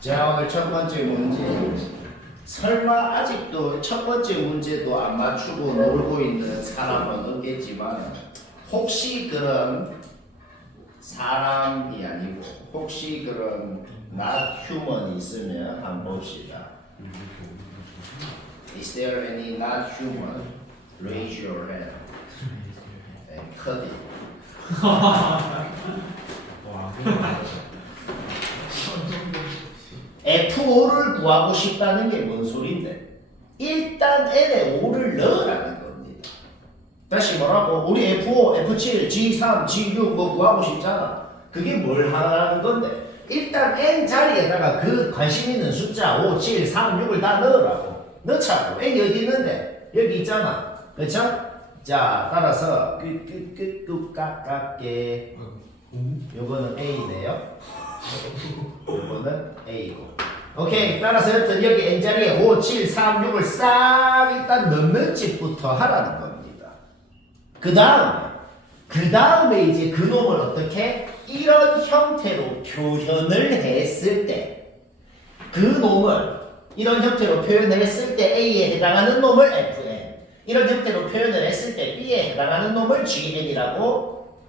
자, 오늘 첫 번째 문제. 설마 아직도 첫 번째 문제도 안 맞추고 놀고 있는 사람은 없겠지만 혹시 그런 사람이 아니고 혹시 그런 not human 있으면 한번 봅시다. Is there any not human? Raise your hand and cut it. F5를 구하고 싶다는 게 뭔 소린데? 일단 N에 5를 넣으라는 겁니다. 다시 뭐라고? 우리 F5, F7, G3, G6 뭐 구하고 싶잖아. 그게 뭘 하라는 건데? 일단 N 자리에다가 그 관심 있는 숫자 5, 7, 3, 6을 다 넣으라고. 넣자고. N이 어디 있는데? 여기 있잖아. 그렇죠? 자, 따라서 끄끄끄까깝게 요거는 A네요. 요거는 A고. 오케이. 따라서 여튼 여기 N자리에 5, 7, 3, 6을 싹 일단 넣는 짓부터 하라는 겁니다. 그 다음에 이제 그놈을 어떻게? 이런 형태로 표현을 했을 때 그 놈을 이런 형태로 표현을 했을 때 A에 해당하는 놈을 FN, 이런 형태로 표현을 했을 때 B에 해당하는 놈을 GN이라고,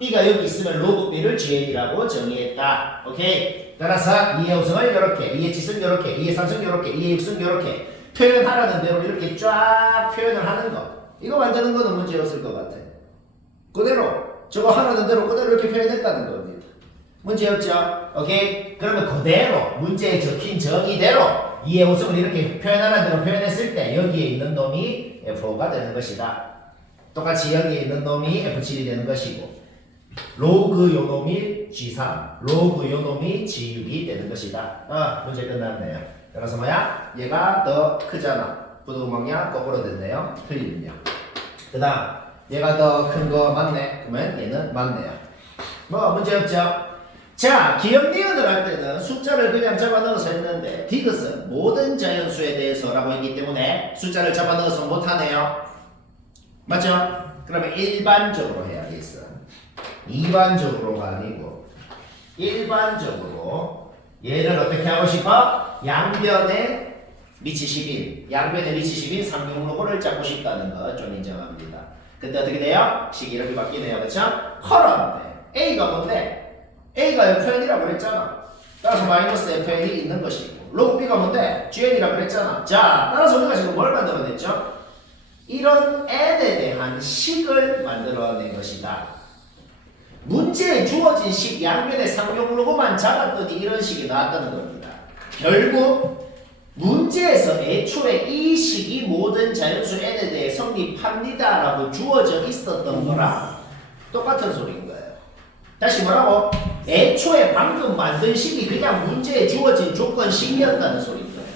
B가 여기 있으면 로그 B를 GN이라고 정의했다. 오케이. 따라서 2의 5승을 이렇게, 2의 7승 이렇게, 2의 3승 이렇게, 2의 6승 이렇게 표현하라는 대로 이렇게 쫙 표현을 하는 거. 이거 만드는 거는 문제 없을 것 같아. 그대로 저거 하라는 대로 그대로 이렇게 표현했다는 겁니다. 문제 없죠? 오케이? 그러면 그대로 문제에 적힌 정의대로 2의 5승을 이렇게 표현하라는 대로 표현했을 때 여기에 있는 놈이 F5가 되는 것이다. 똑같이 여기에 있는 놈이 F7이 되는 것이고 로그 요놈이 G3, 로그 요놈이 G6이 되는 것이다. 문제 끝났네요. 그래서 뭐야? 얘가 더 크잖아. 부두방향 거꾸로 됐네요. 틀리네요. 그 다음 얘가 더 큰 거 맞네? 그러면 얘는 맞네요. 뭐 문제 없죠? 자, 기억 니은을 할 때는 숫자를 그냥 잡아 넣어서 했는데 디귿은 모든 자연수에 대해서라고 했기 때문에 숫자를 잡아 넣어서 못하네요. 맞죠? 그러면 일반적으로 해야겠어. 이반적으로가 아니고 일반적으로 얘를 어떻게 하고 싶어? 양변에 미치십인, 양변에 미치십인 상용로고를 잡고 싶다는 거 좀 인정합니다. 그때 어떻게 돼요? 식이 이렇게 바뀌네요. 그렇죠? 그런데 A가 뭔데? A가 FN이라고 그랬잖아. 따라서 마이너스 FN이 있는 것이고 로그 B가 뭔데? GN이라고 그랬잖아. 자, 따라서 우리가 지금 뭘 만들어냈죠? 이런 N에 대한 식을 만들어낸 것이다. 문제에 주어진 식 양변의 상용로고만 잡았더니 이런 식이 나왔다는 겁니다. 결국 문제에서 애초에 이 식이 모든 자연수 N에 대해 성립합니다 라고 주어져 있었던 거랑 똑같은 소리인 거예요. 다시 뭐라고? 애초에 방금 만든 식이 그냥 문제에 주어진 조건식이었다는 소리인 거예요.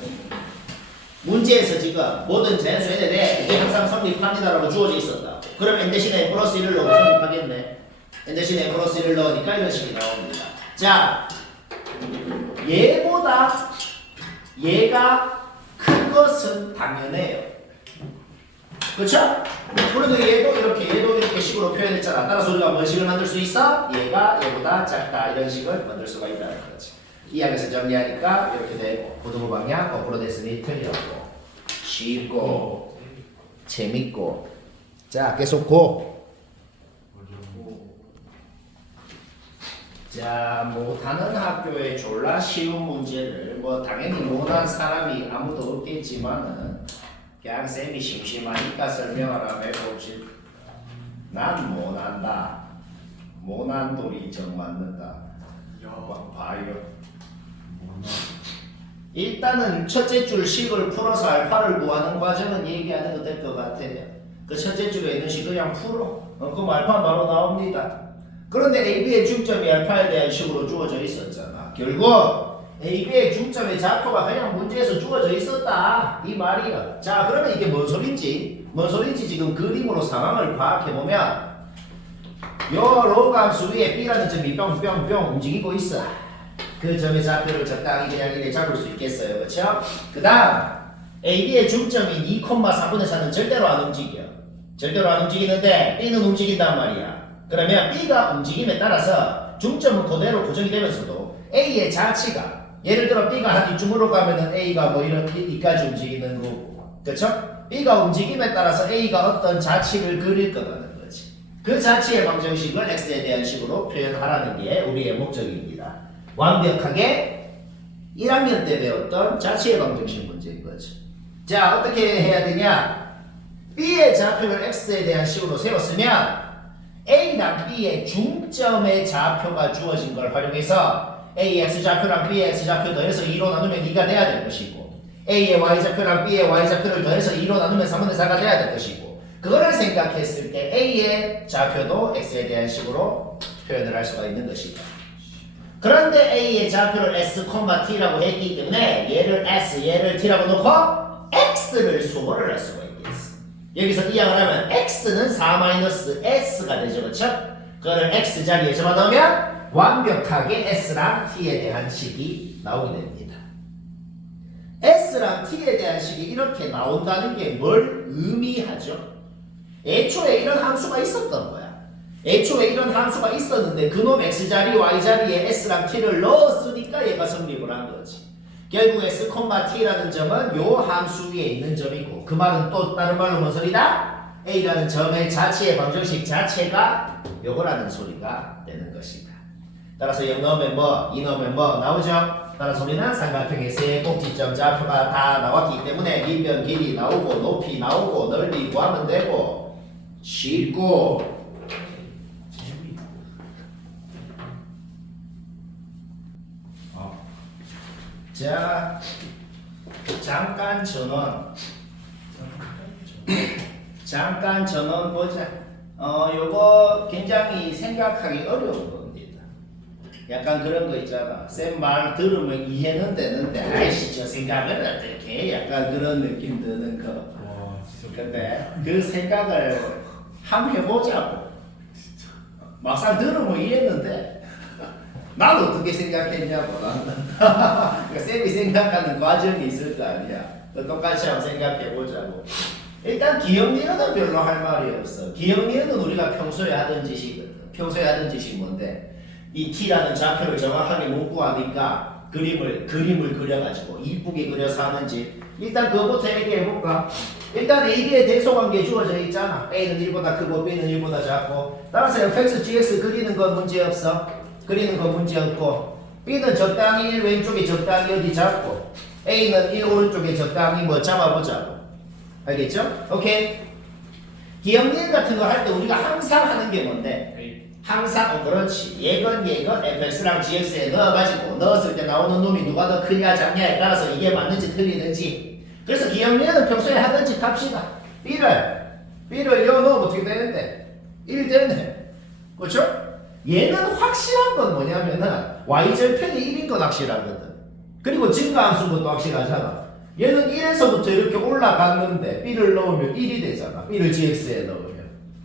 문제에서 지금 모든 자연수 N에 대해 이게 항상 성립합니다 라고 주어져 있었다. 그럼 N 대신에 N 플러스 1을 넣어도 성립하겠네. N 대신에 N 플러스 1을 넣으니까 이런 식이 나옵니다. 자, 얘보다 얘가 큰 것은 당연해요. 그렇죠? 그래도 얘도 이렇게 식으로 표현했잖아. 따라서 우리가 뭔 식을 만들 수 있어? 얘가 얘보다 작다. 이런 식을 만들 수가 있다는 거지. 이항에서 정리하니까 이렇게 되고 고등부 방향 거꾸로 됐으니 틀렸고 쉽고 재밌고 자 계속 고. 자, 못하는 학교에 졸라 쉬운 문제를 뭐 당연히 못한 사람이 아무도 없겠지만은 그냥 쌤이 심심하니까 설명하라고 해봅시다. 난 못한다. 못한 돌이 정 맞는다. 봐요. 일단은 첫째 줄 식을 풀어서 알파를 구하는 과정은 얘기 안 해도 될 것 같아요. 그 첫째 줄에 있는 식 그냥 풀어. 그럼 알파 바로 나옵니다. 그런데 AB의 중점이 알파에 대한 식으로 주어져 있었잖아. 결국 AB의 중점의 좌표가 그냥 문제에서 주어져 있었다. 이 말이야. 자, 그러면 이게 뭔 소린지 지금 그림으로 상황을 파악해보면 요 로그함수 위에 B라는 점이 뿅뿅뿅 움직이고 있어. 그 점의 좌표를 적당히 그냥 이렇게 잡을 수 있겠어요. 그렇죠? 그 다음 AB의 중점인 2,4분의 4는 절대로 안 움직여. 절대로 안 움직이는데 B는 움직인단 말이야. 그러면 B가 움직임에 따라서 중점은 그대로 고정이 되면서도 A의 자치가 예를 들어 B가 한 이쯤으로 가면은 A가 뭐 이런 이까지 움직이는 거고, 그렇죠? B가 움직임에 따라서 A가 어떤 자치를 그릴 거라는 거지. 그 자치의 방정식을 x에 대한 식으로 표현하라는 게 우리의 목적입니다. 완벽하게 1학년 때 배웠던 자치의 방정식 문제인 거죠. 자, 어떻게 해야 되냐? B의 좌표를 x에 대한 식으로 세웠으면 A랑 B의 중점의 좌표가 주어진 걸 활용해서 A의 x좌표랑 B의 x좌표 더해서 2로 나누면 2가 돼야 될 것이고, A의 y좌표랑 B의 y좌표를 더해서 2로 나누면 3분의 4가 돼야 될 것이고, 그거를 생각했을 때 A의 좌표도 x에 대한 식으로 표현을 할 수가 있는 것이다. 그런데 A의 좌표를 s, t라고 했기 때문에 얘를 s, 얘를 t라고 놓고 x를 수거를 할 수가 있겠어. 여기서 이항을 하면 x는 4-s가 되죠, 그렇죠? 그거를 x 자리에 집어넣으면 완벽하게 s랑 t에 대한 식이 나오게 됩니다. s랑 t에 대한 식이 이렇게 나온다는 게 뭘 의미하죠? 애초에 이런 함수가 있었던 거야. 애초에 이런 함수가 있었는데 그놈 x자리, y자리에 s랑 t를 넣었으니까 얘가 성립을 한 거지. 결국 s, t라는 점은 요 함수 위에 있는 점이고, 그 말은 또 다른 말로 뭔 소리다? a라는 점의 자체의 방정식 자체가 요거라는 소리가 되는 것이다. 따라서 0 넣으면 뭐, 2 넣으면 뭐 나오죠? 따라서 우리는 삼각형의 세 꼭지점 좌표가 다 나왔기 때문에 밑변 길이 나오고 높이 나오고 넓이 구하면 되고 쉽고. 자, 잠깐 전원. 잠깐 전원 보자. 요거 굉장히 생각하기 어려운 겁니다. 약간 그런 거 있잖아. 쌤 말 들으면 이해는 되는데, 아이씨, 저 생각을 어떻게 해? 약간 그런 느낌 드는 거. 근데 그 생각을 한번 해보자고. 막상 들으면 이해는 돼. 나도 어떻게 생각했냐고. 그러니까 쌤이 생각하는 과정이 있을 거 아니야. 똑같이 한번 생각해보자고. 일단 기억니은은 별로 할 말이 없어. 기억니은은 우리가 평소에 하던 짓이거든. 평소에 하던 짓이 뭔데? 이 t라는 좌표를 정확하게 못 구하니까 그림을 그려가지고 이쁘게 그려서 하는지 일단 그거부터 얘기해볼까? 일단 AB의 대소관계 주어져 있잖아. A는 1보다 크고 B는 1보다 작고, 따라서 fx, gx 그리는 건 문제 없어. 그리는 건 문제 없고, B는 적당히 1 왼쪽에 적당히 어디 잡고, A는 1 오른쪽에 적당히 뭐 잡아보자고. 알겠죠? 오케이. 기억니은 같은 거 할 때 우리가 항상 하는 게 뭔데? 항상 그렇지. 예건 fx랑 gx에 넣어가지고 넣었을 때 나오는 놈이 누가 더 크냐 작냐에 따라서 이게 맞는지 틀리는지. 그래서 기억니은은 평소에 하던 짓 합시다. B를 여 넣으면 어떻게 되는데? 1 되네. 그렇죠? 얘는 확실한 건 뭐냐면은 y절편이 1인 건 확실하거든. 그리고 증가함수인 것도 확실하잖아. 얘는 1에서부터 이렇게 올라갔는데 B를 넣으면 1이 되잖아. B를 gx에 넣으면.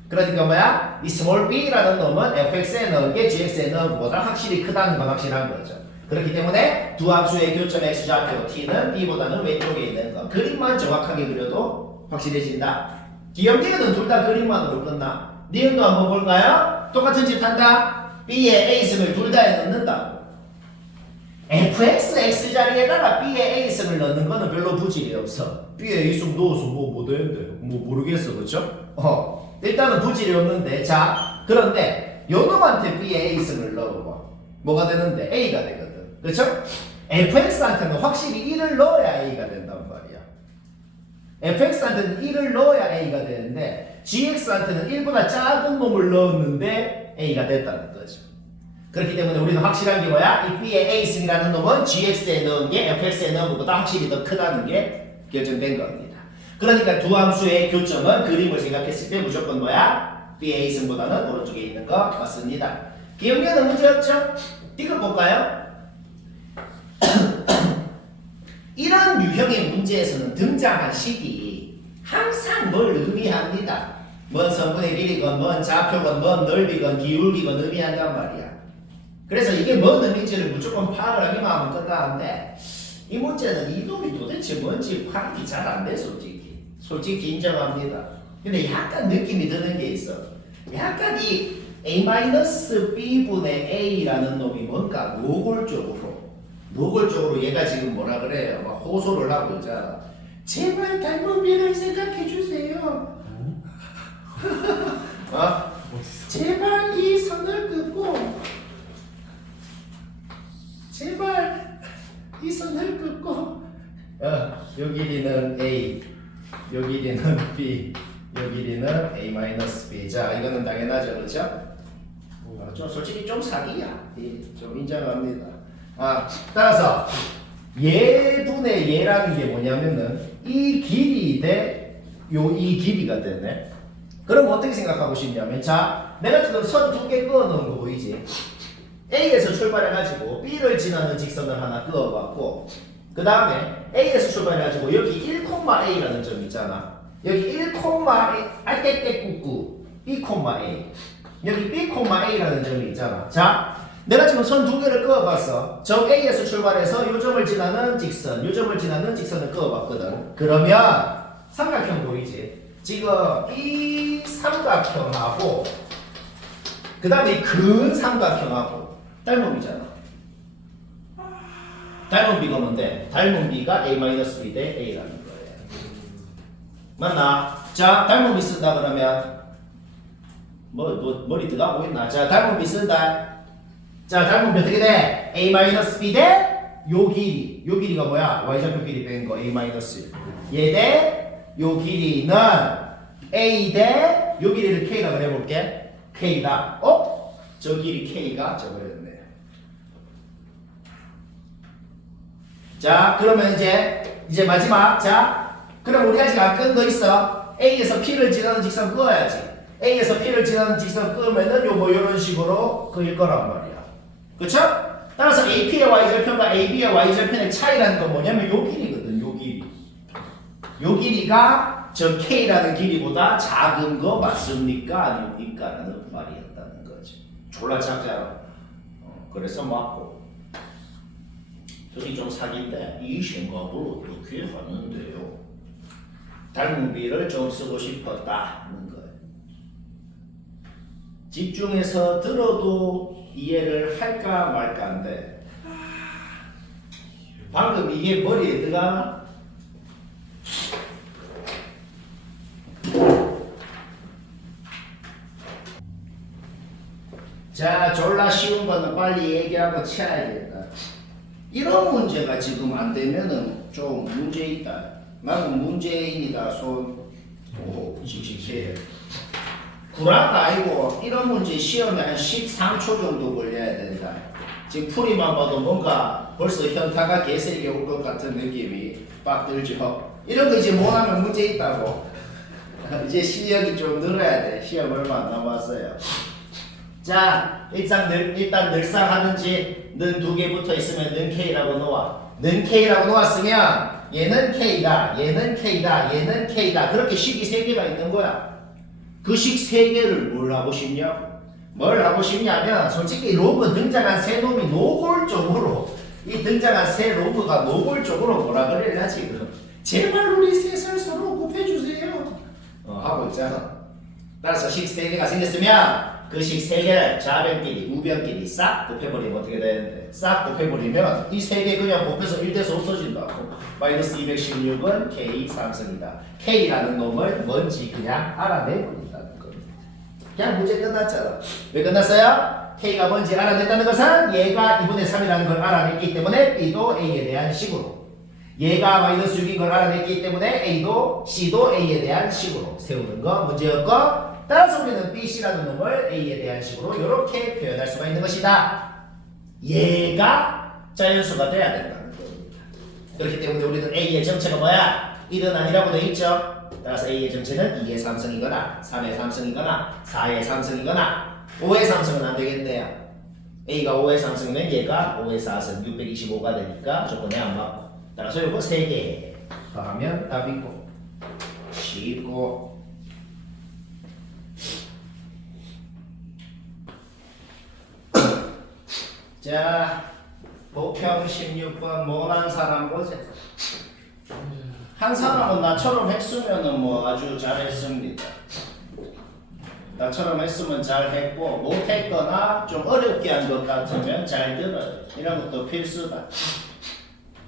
그러니까 뭐야? 이 small b라는 놈은 fx에 넣은 게 gx에 넣은 것보다 확실히 크다는 건 확실한 거죠. 그렇기 때문에 두 함수의 교점 x좌표 t는 b보다는 왼쪽에 있는 거. 그림만 정확하게 그려도 확실해진다. 기억니은은 둘 다 그림만으로 끝나. 니은도 한번 볼까요? 똑같은 짓 한다. b의 a승을 둘 다에 넣는다. fx, x자리에다가 b의 a승을 넣는 거는 별로 부질이 없어. b의 a승 넣어서 뭐 되는데? 뭐 모르겠어, 그쵸? 일단은 부질이 없는데, 자, 그런데 요놈한테 b의 a승을 넣어봐. 뭐가 되는데? a가 되거든. 그쵸? fx한테는 확실히 1을 넣어야 a가 된단 말이야. fx한테는 1을 넣어야 a가 되는데, gx한테는 1보다 작은 놈을 넣었는데 a가 됐다는 거죠. 그렇기 때문에 우리는 확실한 게 뭐야? 이 b의 a승이라는 놈은 gx에 넣은 게 fx에 넣은 것보다 확실히 더 크다는 게 결정된 겁니다. 그러니까 두 함수의 교점은 그림을 생각했을 때 무조건 뭐야? b의 a승보다는 오른쪽에 있는 거 맞습니다. 기억니은은 문제 없죠? 이걸 볼까요? 이런 유형의 문제에서는 등장한 식이 항상 뭘 의미합니다. 뭔 성분의 길이건 뭔 좌표건 뭔 넓이건 기울기건 의미한단 말이야. 그래서 이게 뭔 의미인지를 무조건 파악을 하기만 하면 끝나는데, 이 문제는 이놈이 도대체 뭔지 파악이 잘 안 돼. 솔직히 인정합니다. 근데 약간 느낌이 드는 게 있어. 약간 이 a-b분의 a라는 놈이 뭔가 노골적으로 노골적으로 얘가 지금 뭐라 그래요? 막 호소를 하고 있잖아. 제발 닮은 B를 생각해 주세요. 제발 이 선을 긋고 제발 이 선을 긋고 요 길이는 A, 요 길이는 B, 요 길이는 A-B. 자, 이거는 당연하죠, 그렇죠? 좀 솔직히 좀 사기야. 좀 인정합니다. 따라서 얘분의 얘라는 게 뭐냐면은 이 길이 대 이 길이가 되네. 그럼 어떻게 생각하고 싶냐면, 자, 내가 지금 선 두 개 그어 놓은 거 보이지? A에서 출발해가지고 B를 지나는 직선을 하나 그어봤고, 그 다음에 A에서 출발해가지고 여기 1,A라는 점 있잖아. 여기 1,A, 알깨깨꾸꾸 B,A. 여기 B,A라는 점이 있잖아. 자, 내가 지금 선 두 개를 그어봤어. 점 A에서 출발해서 요 점을 지나는 직선, 요 점을 지나는 직선을 그어봤거든. 그러면 삼각형 보이지? 지금 이 삼각형하고 그 다음에 근 삼각형하고 닮은 B잖아. 닮은 B가 뭔데? 닮은 B가 A-B 대 A라는 거예요. 맞나? 자, 닮은 B 쓴다 그러면 머리 들어가고 있나? 자, 닮은 B 쓴다. 자, 닮은 B 어떻게 돼? A-B 대 요 길이. 요 길이가 뭐야? Y좌표 길이 뺀 거 A-. 얘 대 요 길이는 A 대 요 길이를 K라고 해볼게. K다. 저 길이 K가 저거였네. 자, 그러면 이제 마지막. 자, 그럼 우리 아직 안 끈 거 있어. A에서 P를 지나는 직선 그어야지. A에서 P를 지나는 직선 끄면은 요거 요런 식으로 그릴 거란 말이야. 그쵸? 따라서 AP의 Y절편과 AB의 Y절편의 차이라는 건 뭐냐면 요 길이거든. 요 길이. 요 길이가 저 K라는 길이보다 작은 거 맞습니까? 아닙니까? 라는 말이었다는 거지. 졸라 작잖아. 그래서 맞고. 저기 좀 사기인데 이 생각을 어떻게 하는데요? 닮은 B를 좀 쓰고 싶었다는 거예요. 집중해서 들어도 이해를 할까 말까인데 방금 이게 머리에 들어가나? 자, 졸라 쉬운 거는 빨리 얘기하고 쳐야겠다. 이런 문제가 지금 안 되면은 좀 문제 있다. 나는 문제인이다. 씩씩해. 구라가 아니고 이런 문제 시험에 한 13초 정도 걸려야 된다. 지금 풀이만 봐도 뭔가 벌써 현타가 개세게 올 것 같은 느낌이 빡 들죠. 이런 거 이제 못하면 문제 있다고. 이제 실력이 좀 늘어야 돼. 시험 얼마 안 남았어요. 자, 일단 늘상 하는지 는 두 개 붙어 있으면 는 K라고 놓아. 는 K라고 놓았으면 얘는 K다, 얘는 K다, 얘는 K다. 그렇게 식이 세 개가 있는 거야. 그 식 세 개를 뭘 하고 싶냐? 뭘 하고 싶냐면 솔직히 로그 등장한 세 놈이 노골적으로 이 등장한 세 로그가 노골적으로 뭐라 그래야 지금 제발 우리 셋을 서로 곱해주세요. 하고 있잖아. 따라서 식 세 개가 생겼으면 그 식 세 개를 좌변끼리, 우변끼리 싹 곱해버리면 어떻게 되는데? 싹 곱해버리면 이 세 개 그냥 곱해서 1돼서 없어진다고. 마이너스 216은 K 삼성이다. K라는 놈을 뭔지 그냥 알아내버린다는 겁니다. 그냥 문제 끝났잖아. 왜 끝났어요? K가 뭔지 알아냈다는 것은 얘가 2분의 3이라는 걸 알아냈기 때문에 B도 A에 대한 식으로, 얘가 마이너스 6인 걸 알아냈기 때문에 A도 C도 A에 대한 식으로 세우는 거 문제였고, 따라서 우리는 B, C라는 놈을 A에 대한 식으로 이렇게 표현할 수가 있는 것이다. 얘가 자연수가 돼야 된다는 겁니다. 그렇기 때문에 우리는 A의 정체가 뭐야? 1은 아니라고 되어 있죠. 따라서 A의 정체는 2의 삼성이거나 3의 삼성이거나 4의 삼성이거나 5의 삼성은 안 되겠네요. A가 5의 삼성이면 얘가 5의 4승 625가 되니까 조건에 안 맞고. 따라서 이거 3개 더하면 답이고 쉽고. 자, 보평 16번 못한 사람 보자. 한 사람은 나처럼 했으면은 뭐 아주 잘했습니다. 나처럼 했으면 잘했고, 못했거나 좀 어렵게 한 것 같으면 잘 들어요. 이런 것도 필수다.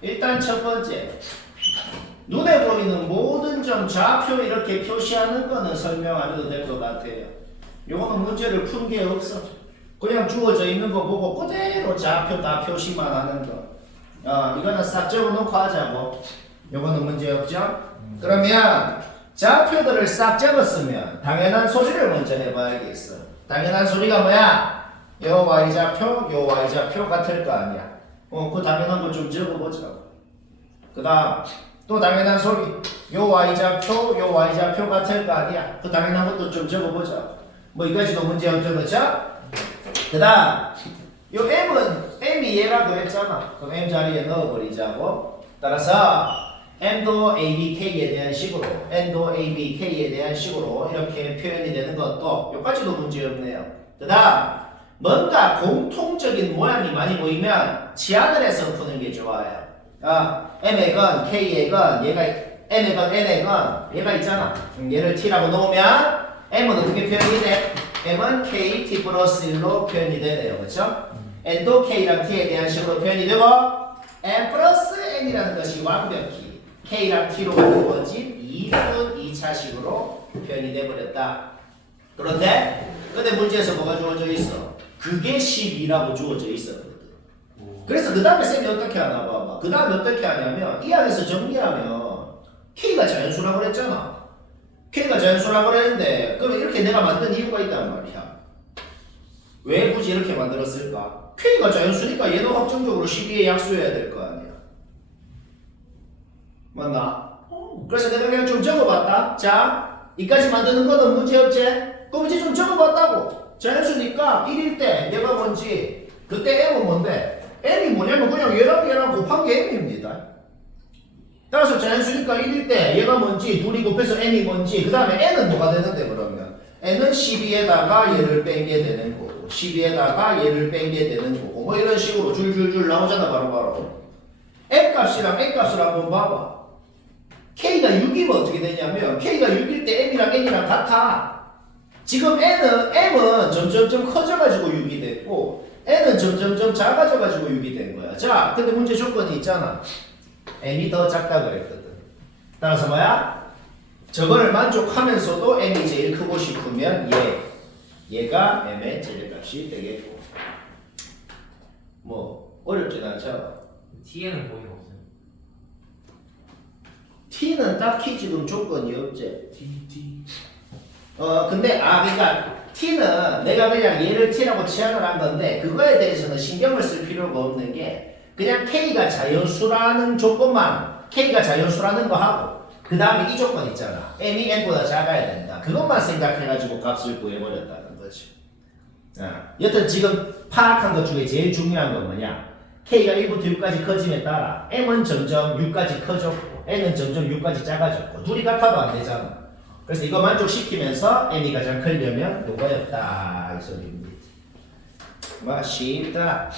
일단 첫 번째, 눈에 보이는 모든 점 좌표 이렇게 표시하는 거는 설명 안 해도 될 것 같아요. 요거는 문제를 푼 게 없어. 그냥 주어져 있는 거 보고 그대로 좌표 다 표시만 하는 거. 이거는 싹 적어놓고 하자고. 요거는 문제 없죠? 그러면 좌표들을 싹 적었으면 당연한 소리를 먼저 해봐야겠어. 당연한 소리가 뭐야? 요 y좌표, 요 y좌표 같을 거 아니야. 그 당연한 거 좀 적어보자고. 그 다음 또 당연한 소리. 요 y좌표, 요 y좌표 같을 거 아니야. 그 당연한 것도 좀 적어보자고. 뭐 이까지도 문제 없죠, 그렇죠? 그 다음 요 m이 얘라고 했잖아. 그럼 m 자리에 넣어버리자고. 따라서 m도 abk에 대한 식으로, n도 abk에 대한 식으로 이렇게 표현이 되는 것도 요까지도 문제 없네요. 그 다음 뭔가 공통적인 모양이 많이 보이면 치환을 푸는 게 좋아요. m액은 k액은 얘가 m액은 n액은 얘가 있잖아. 얘를 t라고 놓으면 m은 어떻게 표현이 돼? m은 k t 플러스 1로 표현이 되네요. 그렇죠? n도 k랑 t에 대한 식으로 표현이 되고 n 플러스 n이라는 것이 완벽히 k랑 t로 이루어진 2분 2차식으로 표현이 돼버렸다. 그런데 문제에서 뭐가 주어져 있어? 그게 12라고 주어져 있었거든. 그래서 그 다음에 쌤이 어떻게 하나 봐봐. 그 다음에 어떻게 하냐면 이 안에서 정리하면 k가 자연수라고 그랬잖아. k가 자연수라고 그랬는데 그러면 이렇게 내가 만든 이유가 있단 말이야. 왜 굳이 이렇게 만들었을까? k가 자연수니까 얘도 확정적으로 12에 약수해야 될 거 아니야. 맞나? 그래서 내가 그냥 좀 적어봤다. 자, 이까지 만드는 거는 문제 없지? 그 문제 좀 적어봤다고. 자연수니까 1일 때 얘가 뭔지 그때 m은 뭔데? m이 뭐냐면 그냥 얘랑 곱한 게 m입니다. 따라서 자연수니까 1일 때 얘가 뭔지 둘이 곱해서 m이 뭔지 그 다음에 n은 뭐가 되는데 그러면 n은 12에다가 얘를 뺀 게 되는 거고 12에다가 얘를 뺀 게 되는 거고 뭐 이런 식으로 줄줄줄 나오잖아 바로바로. m값이랑 n값을 한번 봐봐. k가 6이면 어떻게 되냐면 k가 6일 때 m이랑 n이랑 같아. 지금 m은 점점점 커져가지고 6이 됐고 n은 점점점 작아져가지고 6이 된 거야. 자, 근데 문제 조건이 있잖아. m이 더 작다 그랬거든. 따라서 뭐야? 저거를 만족하면서도 m이 제일 크고 싶으면 얘가 m의 제곱값이 되겠고. 뭐 어렵진 않죠? t에는 거의 없어요. t는 딱히 지금 조건이 없지. t 근데 그러니까 t는 내가 그냥 얘를 t라고 치환을 한 건데 그거에 대해서는 신경을 쓸 필요가 없는 게 그냥 k가 자연수라는 조건만 k가 자연수라는 거 하고 그 다음에 이 조건 있잖아. m이 n보다 작아야 된다. 그것만 생각해가지고 값을 구해버렸다는 거지. 여튼 지금 파악한 것 중에 제일 중요한 건 뭐냐? k가 1부터 6까지 커짐에 따라 m은 점점 6까지 커졌고 n은 점점 6까지 작아졌고 둘이 같아도 안 되잖아. 그래서 이거 만족시키면서 n이 가장 크려면 요거였다 이 소리입니다. 뭐 쉽다.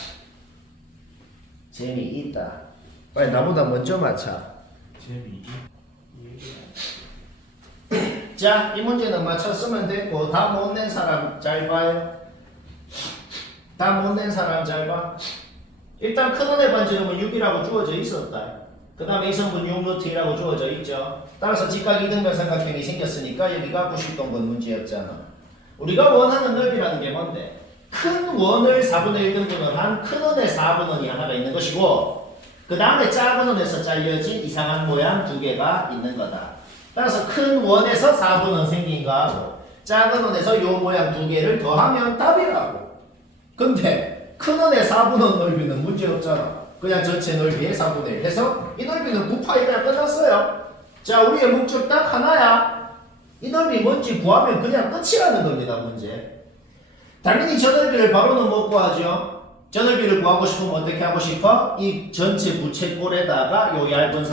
재미있다. 빨리 나보다 먼저 맞춰. 자, 이 문제는 맞췄으면 됐고 다 못 낸 사람 잘 봐요. 다 못 낸 사람 잘 봐. 일단 큰원의 반지름은 6이라고 주어져 있었다. 그 다음에 이성분 6루트라고 주어져 있죠. 따라서 직각 이등변 삼각형이 생겼으니까 여기가 90도 건 문제였잖아. 우리가 원하는 넓이라는 게 뭔데? 큰 원을 4분의 1등분을 한 큰 원의 4분 원이 하나가 있는 것이고 그 다음에 작은 원에서 잘려진 이상한 모양 두 개가 있는 거다. 따라서 큰 원에서 4분 원 생긴 거하고 작은 원에서 요 모양 두 개를 더하면 답이라고. 근데 큰 원의 4분 원 넓이는 문제 없잖아. 그냥 전체 넓이의 4분의 1 해서 이 넓이는 9파이가 끝났어요. 자, 우리의 목적 딱 하나야. 이 넓이 뭔지 구하면 그냥 끝이라는 겁니다. 문제. 당연히 저 넓이를 바로는 못 구하죠. 저 넓이를 구하고 싶으면 어떻게 하고 싶어? 이 전체 부채꼴에다가 요 얇은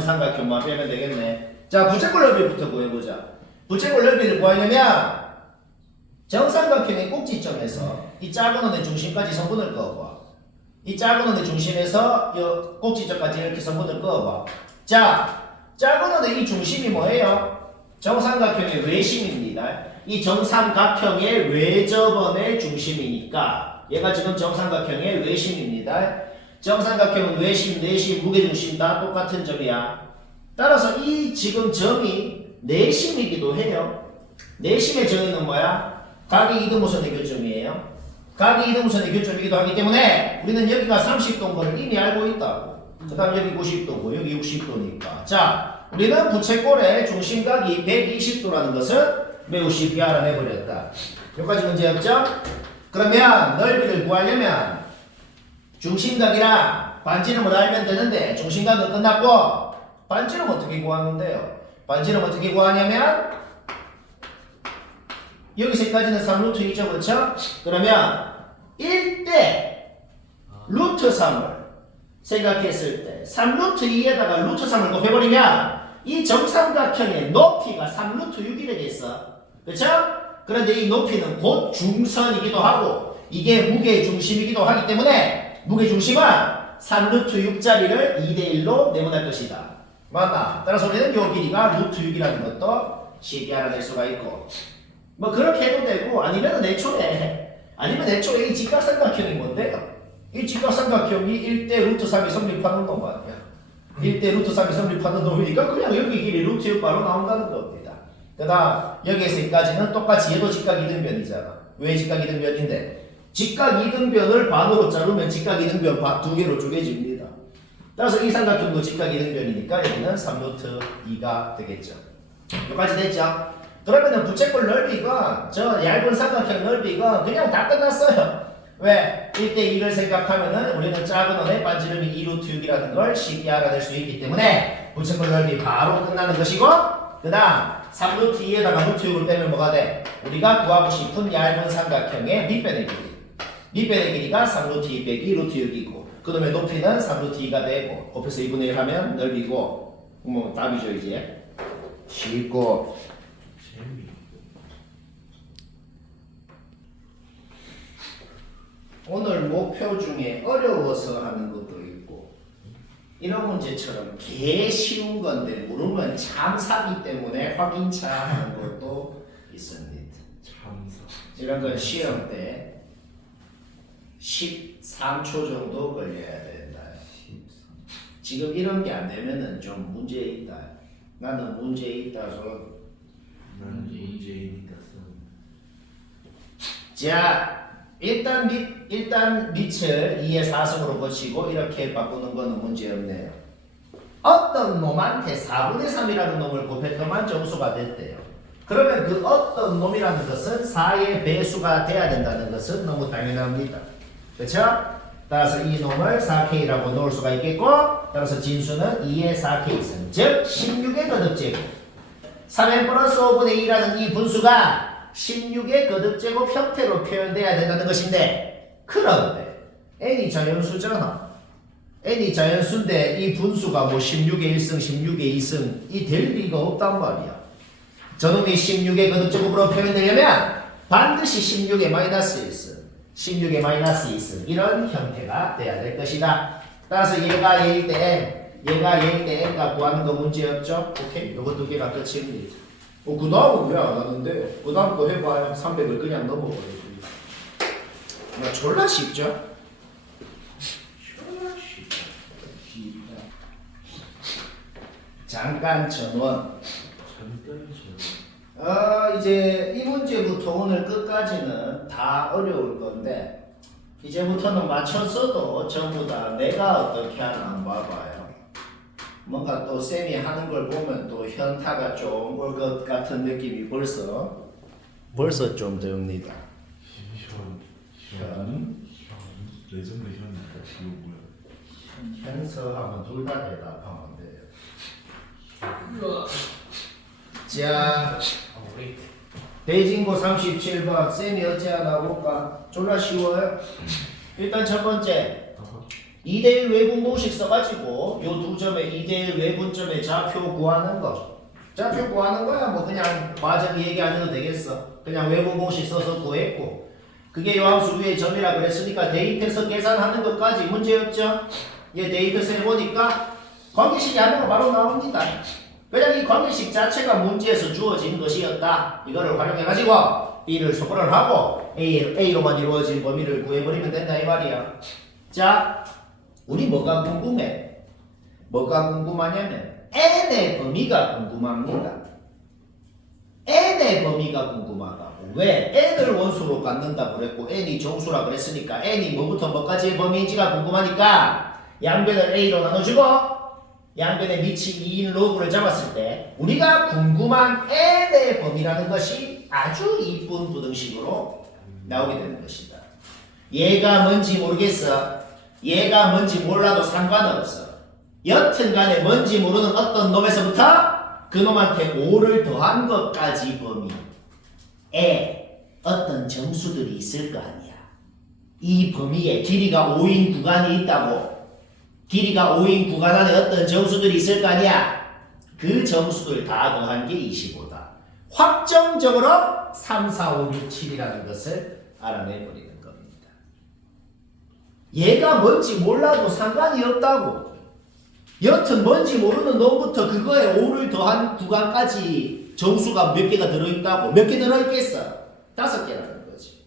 삼각형만 빼면 되겠네. 자, 부채꼴 넓이부터 구해보자. 부채꼴 넓이를 구하려면 정삼각형의 꼭지점에서 이 작은 원의 중심까지 성분을 그어봐. 이 작은 원의 중심에서 이 꼭지점까지 이렇게 성분을 그어봐. 자, 작은 원의 이 중심이 뭐예요? 정삼각형의 외심입니다. 이 정삼각형의 외접원의 중심이니까 얘가 지금 정삼각형의 외심입니다. 정삼각형은 외심, 내심, 무게중심 다 똑같은 점이야. 따라서 이 지금 점이 내심이기도 해요. 내심의 정의는 뭐야? 각이 이등분선의 교점이에요. 각이 이등분선의 교점이기도 하기 때문에 우리는 여기가 30도인 걸 이미 알고 있다고. 그 다음 여기 90도고 여기 60도니까. 자, 우리는 부채꼴의 중심각이 120도라는 것을 매우 쉽게 알아내버렸다. 여기까지 문제였죠? 그러면 넓이를 구하려면 중심각이랑 반지름을 알면 되는데 중심각은 끝났고 반지름 어떻게 구하는데요? 반지름 어떻게 구하냐면 여기서까지는 3루트 2죠, 그렇죠? 그러면 1대 루트 3을 생각했을 때 3루트 2에다가 루트 3을 곱해버리면 이 정삼각형의 높이가 3루트 6이 되겠어. 그렇죠? 그런데 이 높이는 곧 중선이기도 하고 이게 무게중심이기도 하기 때문에 무게중심은 3루트 6짜리를 2대1로 내분할 것이다. 맞나? 따라서 우리는 요 길이가 루트 6이라는 것도 쉽게 알아낼 수가 있고 뭐 그렇게 해도 되고 아니면 애초에 이 직각삼각형이 뭔데요? 이 직각삼각형이 1대 루트 3이 성립하는 놈 아니야? 1대 루트 3이 성립하는 놈이니까 그냥 여기 길이 루트 6 바로 나온다는 겁니다. 그 다음 여기에서 여기까지는 똑같이 얘도 직각이등변이잖아. 왜 직각이등변인데? 직각이등변을 반으로 자르면 직각이등변 두 개로 쪼개집니다. 따라서 이 삼각형도 직각이등변이니까 여기는 3루트 2가 되겠죠. 여기까지 됐죠? 그러면은 부채꼴 넓이가 저 얇은 삼각형 넓이가 그냥 다 끝났어요. 왜? 1대2를 생각하면은 우리는 작은 원의 반지름이 2루트 6이라는 걸 쉽게 알아낼 수 있기 때문에 부채꼴 넓이 바로 끝나는 것이고 그 다음 3루트 2에다가 루트 6을 빼면 뭐가 돼? 우리가 구하고 싶은 얇은 삼각형의 밑변의 길이 밑변의 길이가 3루트 2 빼기 루트 6이고 그놈의 높이는 3루트 2가 되고 곱해서 2분의 1 하면 넓이고 뭐 답이죠 이제 쉽고 오늘 목표 중에 어려워서 하는 것도 있고 이런 문제처럼 개 쉬운 건데 물으면 참 사기 때문에 확인차 하는 것도 있습니다. 이런 건 시험 때 13초 정도 걸려야 된다. 지금 이런 게 안 되면은 좀 문제 있다. 나는 문제 있다서 나는 문제 있다. 자 일단 밑을 2의 4승으로 고치고 이렇게 바꾸는 거는 문제없네요. 어떤 놈한테 4분의 3이라는 놈을 곱했더만 정수가 됐대요. 그러면 그 어떤 놈이라는 것은 4의 배수가 돼야 된다는 것은 너무 당연합니다. 그렇죠? 따라서 이 놈을 4K라고 놓을 수가 있겠고 따라서 진수는 2의 4K승 즉 16의 거듭제곱 3n 플러스 5분의 2라는 이 분수가 16의 거듭제곱 형태로 표현돼야 된다는 것인데 그런데 n이 자연수잖아. n이 자연수인데 이 분수가 뭐 16의 1승, 16의 2승 이 될 리가 없단 말이야. 저놈이 16의 거듭제곱으로 표현되려면 반드시 16의 마이너스 1승, 16의 마이너스 2승 이런 형태가 돼야 될 것이다. 따라서 얘가 얘일 때 n, 얘가 얘일 때 n가 구하는 거 문제였죠? 오케이? 요거 두 개가 끝입니다. 그 다음은 왜 안 하는데? 그 다음 거 해봐야 300을 그냥 넘어버리지. 졸라 쉽죠? 졸라 쉽다. 잠깐 전원. 이제 이 문제부터 오늘 끝까지는 다 어려울 건데 이제부터는 맞췄어도 전부 다 내가 어떻게 하나 한번 봐봐요. 뭔가 또 쌤이 하는 걸 보면 또 현타가 좀 올 것 같은 느낌이 벌써 좀 듭니다. 레전드 현이니까 이거 뭐야? 현서하면 둘 다 대답하면 돼요. 자, 대진고 37번 쌤이 어찌하나 볼까? 졸라 쉬워요. 일단 첫 번째 2대1 외분공식 써가지고 요 두 점의 2대1 외분점의 좌표 구하는 거. 좌표 구하는 거야 뭐 그냥 과정 얘기 안 해도 되겠어. 그냥 외분공식 써서 구했고 그게 요 함수 위에 점이라 그랬으니까 대입해서 계산하는 것까지 문제였죠. 얘 대입해서 해보니까 관계식이 하면 바로 나옵니다. 그냥 이 관계식 자체가 문제에서 주어진 것이었다. 이거를 활용해가지고 B를 소거를 하고 A로만 이루어진 범위를 구해버리면 된다 이 말이야. 자 우리 뭐가 궁금해? 뭐가 궁금하냐면 n의 범위가 궁금합니다. n의 범위가 궁금하다고. 왜? n을 원수로 갖는다고 그랬고 n이 정수라 그랬으니까 n이 뭐부터 뭐까지의 범위인지가 궁금하니까 양변을 a로 나눠주고 양변에 미친 2인 로그를 잡았을 때 우리가 궁금한 n의 범위라는 것이 아주 이쁜 부등식으로 나오게 되는 것이다. 얘가 뭔지 모르겠어. 얘가 뭔지 몰라도 상관없어. 여튼간에 뭔지 모르는 어떤 놈에서부터 그 놈한테 5를 더한 것까지 범위에 어떤 정수들이 있을 거 아니야. 이 범위에 길이가 5인 구간이 있다고. 길이가 5인 구간 안에 어떤 정수들이 있을 거 아니야. 그 정수들 다 더한 게 25다. 확정적으로 3, 4, 5, 6, 7이라는 것을 알아내버리는 겁니다. 얘가 뭔지 몰라도 상관이 없다고. 여튼 뭔지 모르는 놈부터 그거에 5를 더한 구간까지 정수가 몇 개가 들어있다고. 몇 개 들어있겠어? 5개라는 거지.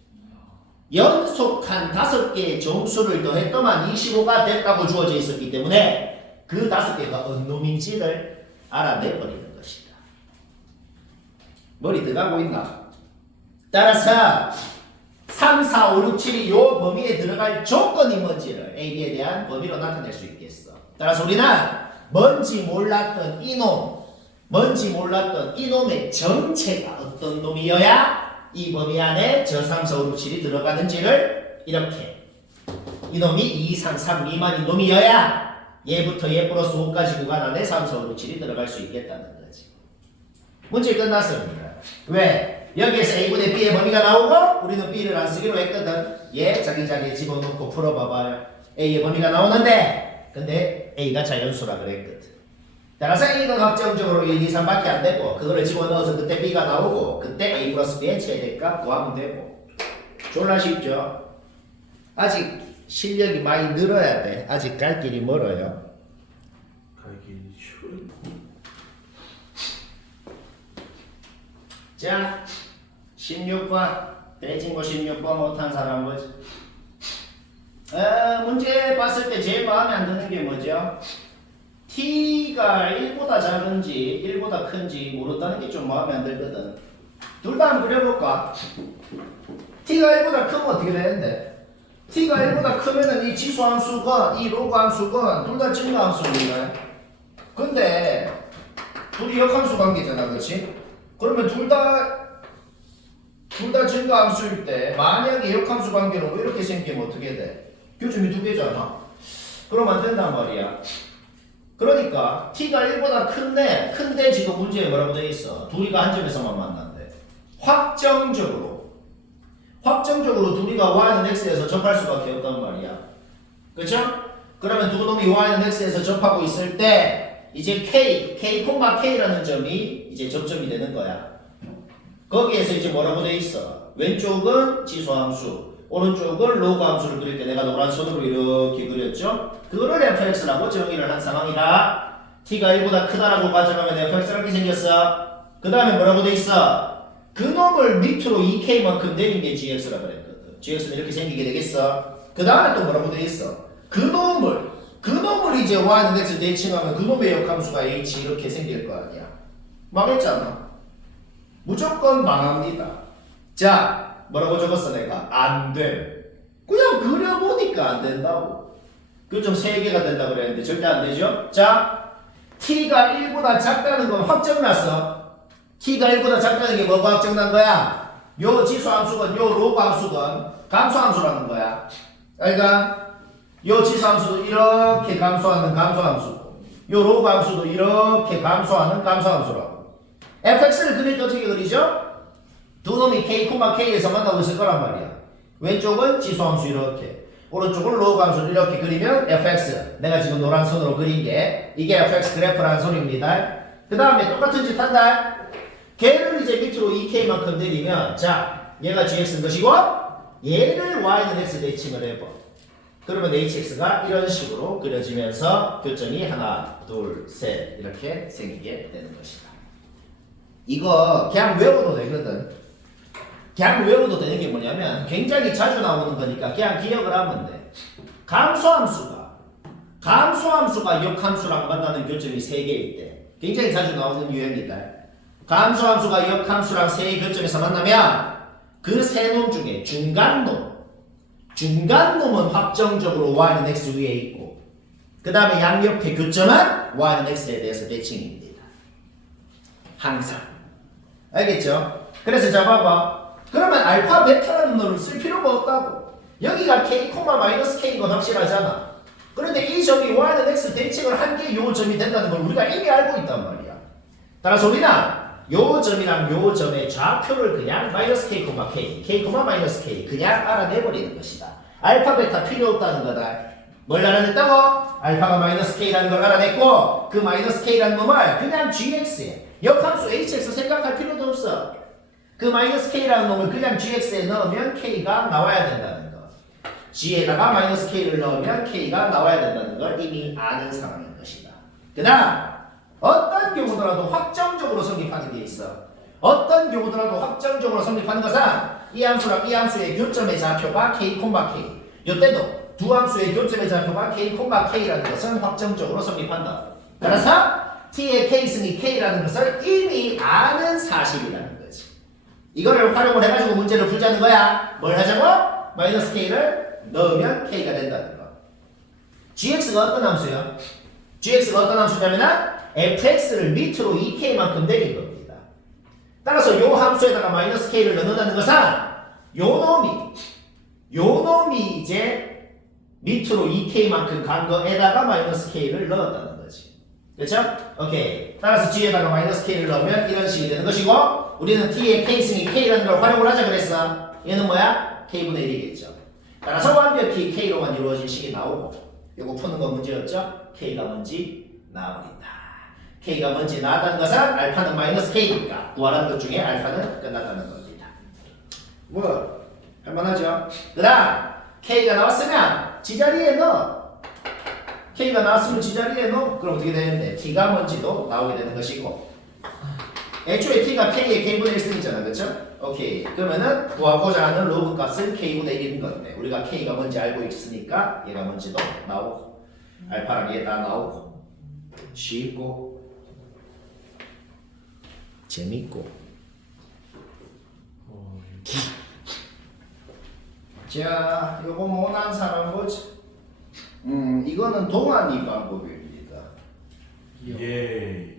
연속한 5개의 정수를 더했더만 25가 됐다고 주어져 있었기 때문에 그 5개가 어느 놈인지를 알아내버리는 것이다. 머리 들어가고 있나? 따라서 3, 4, 5, 6, 7이 요 범위에 들어갈 조건이 뭔지를 A, B에 대한 범위로 나타낼 수 있겠어. 따라서 우리는 뭔지 몰랐던 이놈, 뭔지 몰랐던 이놈의 정체가 어떤 놈이어야 이 범위 안에 저 3, 4, 5, 6, 7이 들어가는지를 이렇게 이놈이 2, 3, 3 미만인 놈이어야 얘부터 얘 플러스 5까지 구간 안에 3, 4, 5, 6, 7이 들어갈 수 있겠다는 거지. 문제 끝났습니다. 왜? 여기에서 A분의 B의 범위가 나오고 우리는 B를 안 쓰기로 했거든. 얘 자기자기 집어넣고 풀어봐봐요. A의 범위가 나오는데 근데 A가 자연수라 그랬거든. 따라서 A는 확정적으로 1, 2, 3밖에 안 되고 그거를 집어넣어서 그때 B가 나오고 그때 A 플러스 B의 최대값 구하면 되고. 졸라 쉽죠? 아직 실력이 많이 늘어야 돼. 아직 갈 길이 멀어요. 가기 쉬워. 자, 16번 대진고 16번 못한 사람 뭐지? 문제 봤을 때 제일 마음에 안 드는 게 뭐죠? t가 1보다 작은지 1보다 큰지 모른다는 게 좀 마음에 안 들거든. 둘 다 한번 그려볼까? t가 1보다 크면 어떻게 되는데? t가 1보다 크면은 이 지수함수건 이 로그함수건 둘 다 증가함수입니다. 근데 둘이 역함수 관계잖아, 그렇지? 그러면 둘 다 증가함수일 때 만약에 역함수 관계로 이렇게 생기면 어떻게 돼? 교점이 2개잖아. 그러면 안 된단 말이야. 그러니까 t가 1보다 큰데 지금 문제에 뭐라고 돼 있어? 둘이가 한 점에서만 만난대. 확정적으로 둘이가 y는 x에서 접할 수밖에 없단 말이야. 그쵸? 그러면 두 놈이 y는 x에서 접하고 있을 때 이제 K라는 점이 이제 접점이 되는 거야. 거기에서 이제 뭐라고 돼 있어? 왼쪽은 지수함수, 오른쪽은 로그함수를 그릴 때 내가 노란 선으로 이렇게 그렸죠? 그거를 fx라고 정의를 한 상황이다. t가 1보다 크다라고 가정하면 fx가 이렇게 생겼어. 그 다음에 뭐라고 돼 있어? 그 놈을 밑으로 2k만큼 내린 게 gx라 그랬거든. gx는 이렇게 생기게 되겠어. 그 다음에 또 뭐라고 돼 있어? 그 놈을 이제 y는 x 대칭하면 그 놈의 역함수가 h 이렇게 생길 거 아니야. 망했잖아. 무조건 망합니다. 자, 뭐라고 적었어 내가? 안 돼. 그냥 그려보니까 안 된다고. 교점 3개가 된다 그랬는데 절대 안 되죠? 자, t가 1보다 작다는 건 확정났어. t가 1보다 작다는 게 뭐가 확정난 거야? 요 지수함수건, 요 로그함수건 감소함수라는 거야. 그러니까 요 지수함수도 이렇게 감소하는 감소함수고 요 로그함수도 이렇게 감소하는 감소함수라고. fx를 그릴 때 어떻게 그리죠? 두 놈이 k, k에서 만나고 있을 거란 말이야. 왼쪽은 지수함수 이렇게, 오른쪽은 로그함수를 이렇게 그리면 fx. 내가 지금 노란 선으로 그린 게 이게 fx 그래프라는 소리입니다. 그 다음에 똑같은 짓 한다. 걔를 이제 밑으로 2k만큼 내리면 자, 얘가 gx인 것이고 얘를 y는 x 대칭을 해봐. 그러면 hx가 이런 식으로 그려지면서 교점이 하나, 둘, 셋 이렇게 생기게 되는 것이다. 이거 그냥 외워도 되거든. 그냥 외워도 되는 게 뭐냐면 굉장히 자주 나오는 거니까 그냥 기억을 하면 돼. 감소함수가 감소함수가 역함수랑 만나는 교점이 3개일 때 굉장히 자주 나오는 유형입니다. 감소함수가 역함수랑 3개 교점에서 만나면 그 세 놈 중에 중간놈은 확정적으로 y는 x 위에 있고 그 다음에 양옆의 교점은 y는 x에 대해서 대칭입니다. 항상. 알겠죠? 그래서 자 봐봐. 그러면 알파 베타라는 놈을 쓸 필요가 없다고. 여기가 k, -k인 건 확실하잖아. 그런데 이 점이 y는 x 대칭을 한 게 요 점이 된다는 걸 우리가 이미 알고 있단 말이야. 따라서 우리는 요 점이랑 요 점의 좌표를 그냥 -k, k, k, -k 그냥 알아내버리는 것이다. 알파, 베타 필요 없다는 거다. 뭘 알아냈다고? 알파가 -k라는 걸 알아냈고 그 -k라는 놈을 그냥 gx에 역함수 hx 생각할 필요도 없어. 그 -k라는 놈을 그냥 gx에 넣으면 k가 나와야 된다는 거. g에다가 -k를 넣으면 k가 나와야 된다는 걸 이미 아는 상황인 것이다. 그 다음 어떤 경우더라도 확정적으로 성립하는 게 있어. 어떤 경우더라도 확정적으로 성립하는 것은 이 함수랑 이 함수의 교점의 좌표가 k, k. 이때도 두 함수의 교점의 좌표가 k, k라는 것은 확정적으로 성립한다. 따라서 t의 k승이 k라는 것을 이미 아는 사실이라는 거지. 이거를 활용을 해가지고 문제를 풀자는 거야. 뭘 하자고? -k를 넣으면 k가 된다는 거. gx가 어떤 함수야? gx가 어떤 함수냐면 fx를 밑으로 2k만큼 내린 겁니다. 따라서 요 함수에다가 -k를 넣는다는 것은 요 놈이 이제 밑으로 2k만큼 간 거에다가 -k를 넣었다는 거지. 그렇죠? 오케이. 따라서 g에다가 -k를 넣으면 이런 식이 되는 것이고 우리는 t의 k승이 k라는 걸 활용을 하자 그랬어. 얘는 뭐야? k분의 1이겠죠. 따라서 완벽히 k로만 이루어진 식이 나오고 이거 푸는 거 문제였죠? k가 뭔지 나와버린다. k가 뭔지 나왔다는 것은 알파는 -k니까 구하라는 것 중에 알파는 끝났다는 겁니다. 뭐 할만하죠? 그 다음 k가 나왔으면 지자리에 넣어. k가 나왔으면 지자리에 넣어. 그럼 어떻게 되는데 t가 뭔지도 나오게 되는 것이고 애초에 t가 k의 k분의 1승이잖아. 그쵸? 오케이. 그러면은 구하고자 하는 로그 값은 k분의 1인 건데 우리가 k가 뭔지 알고 있으니까 얘가 뭔지도 나오고 알파랑 얘 다 나오고 쉽고 재밌고. 자, 요거 못한 사람 보지. 이거는 동안이 방법입니다. 예.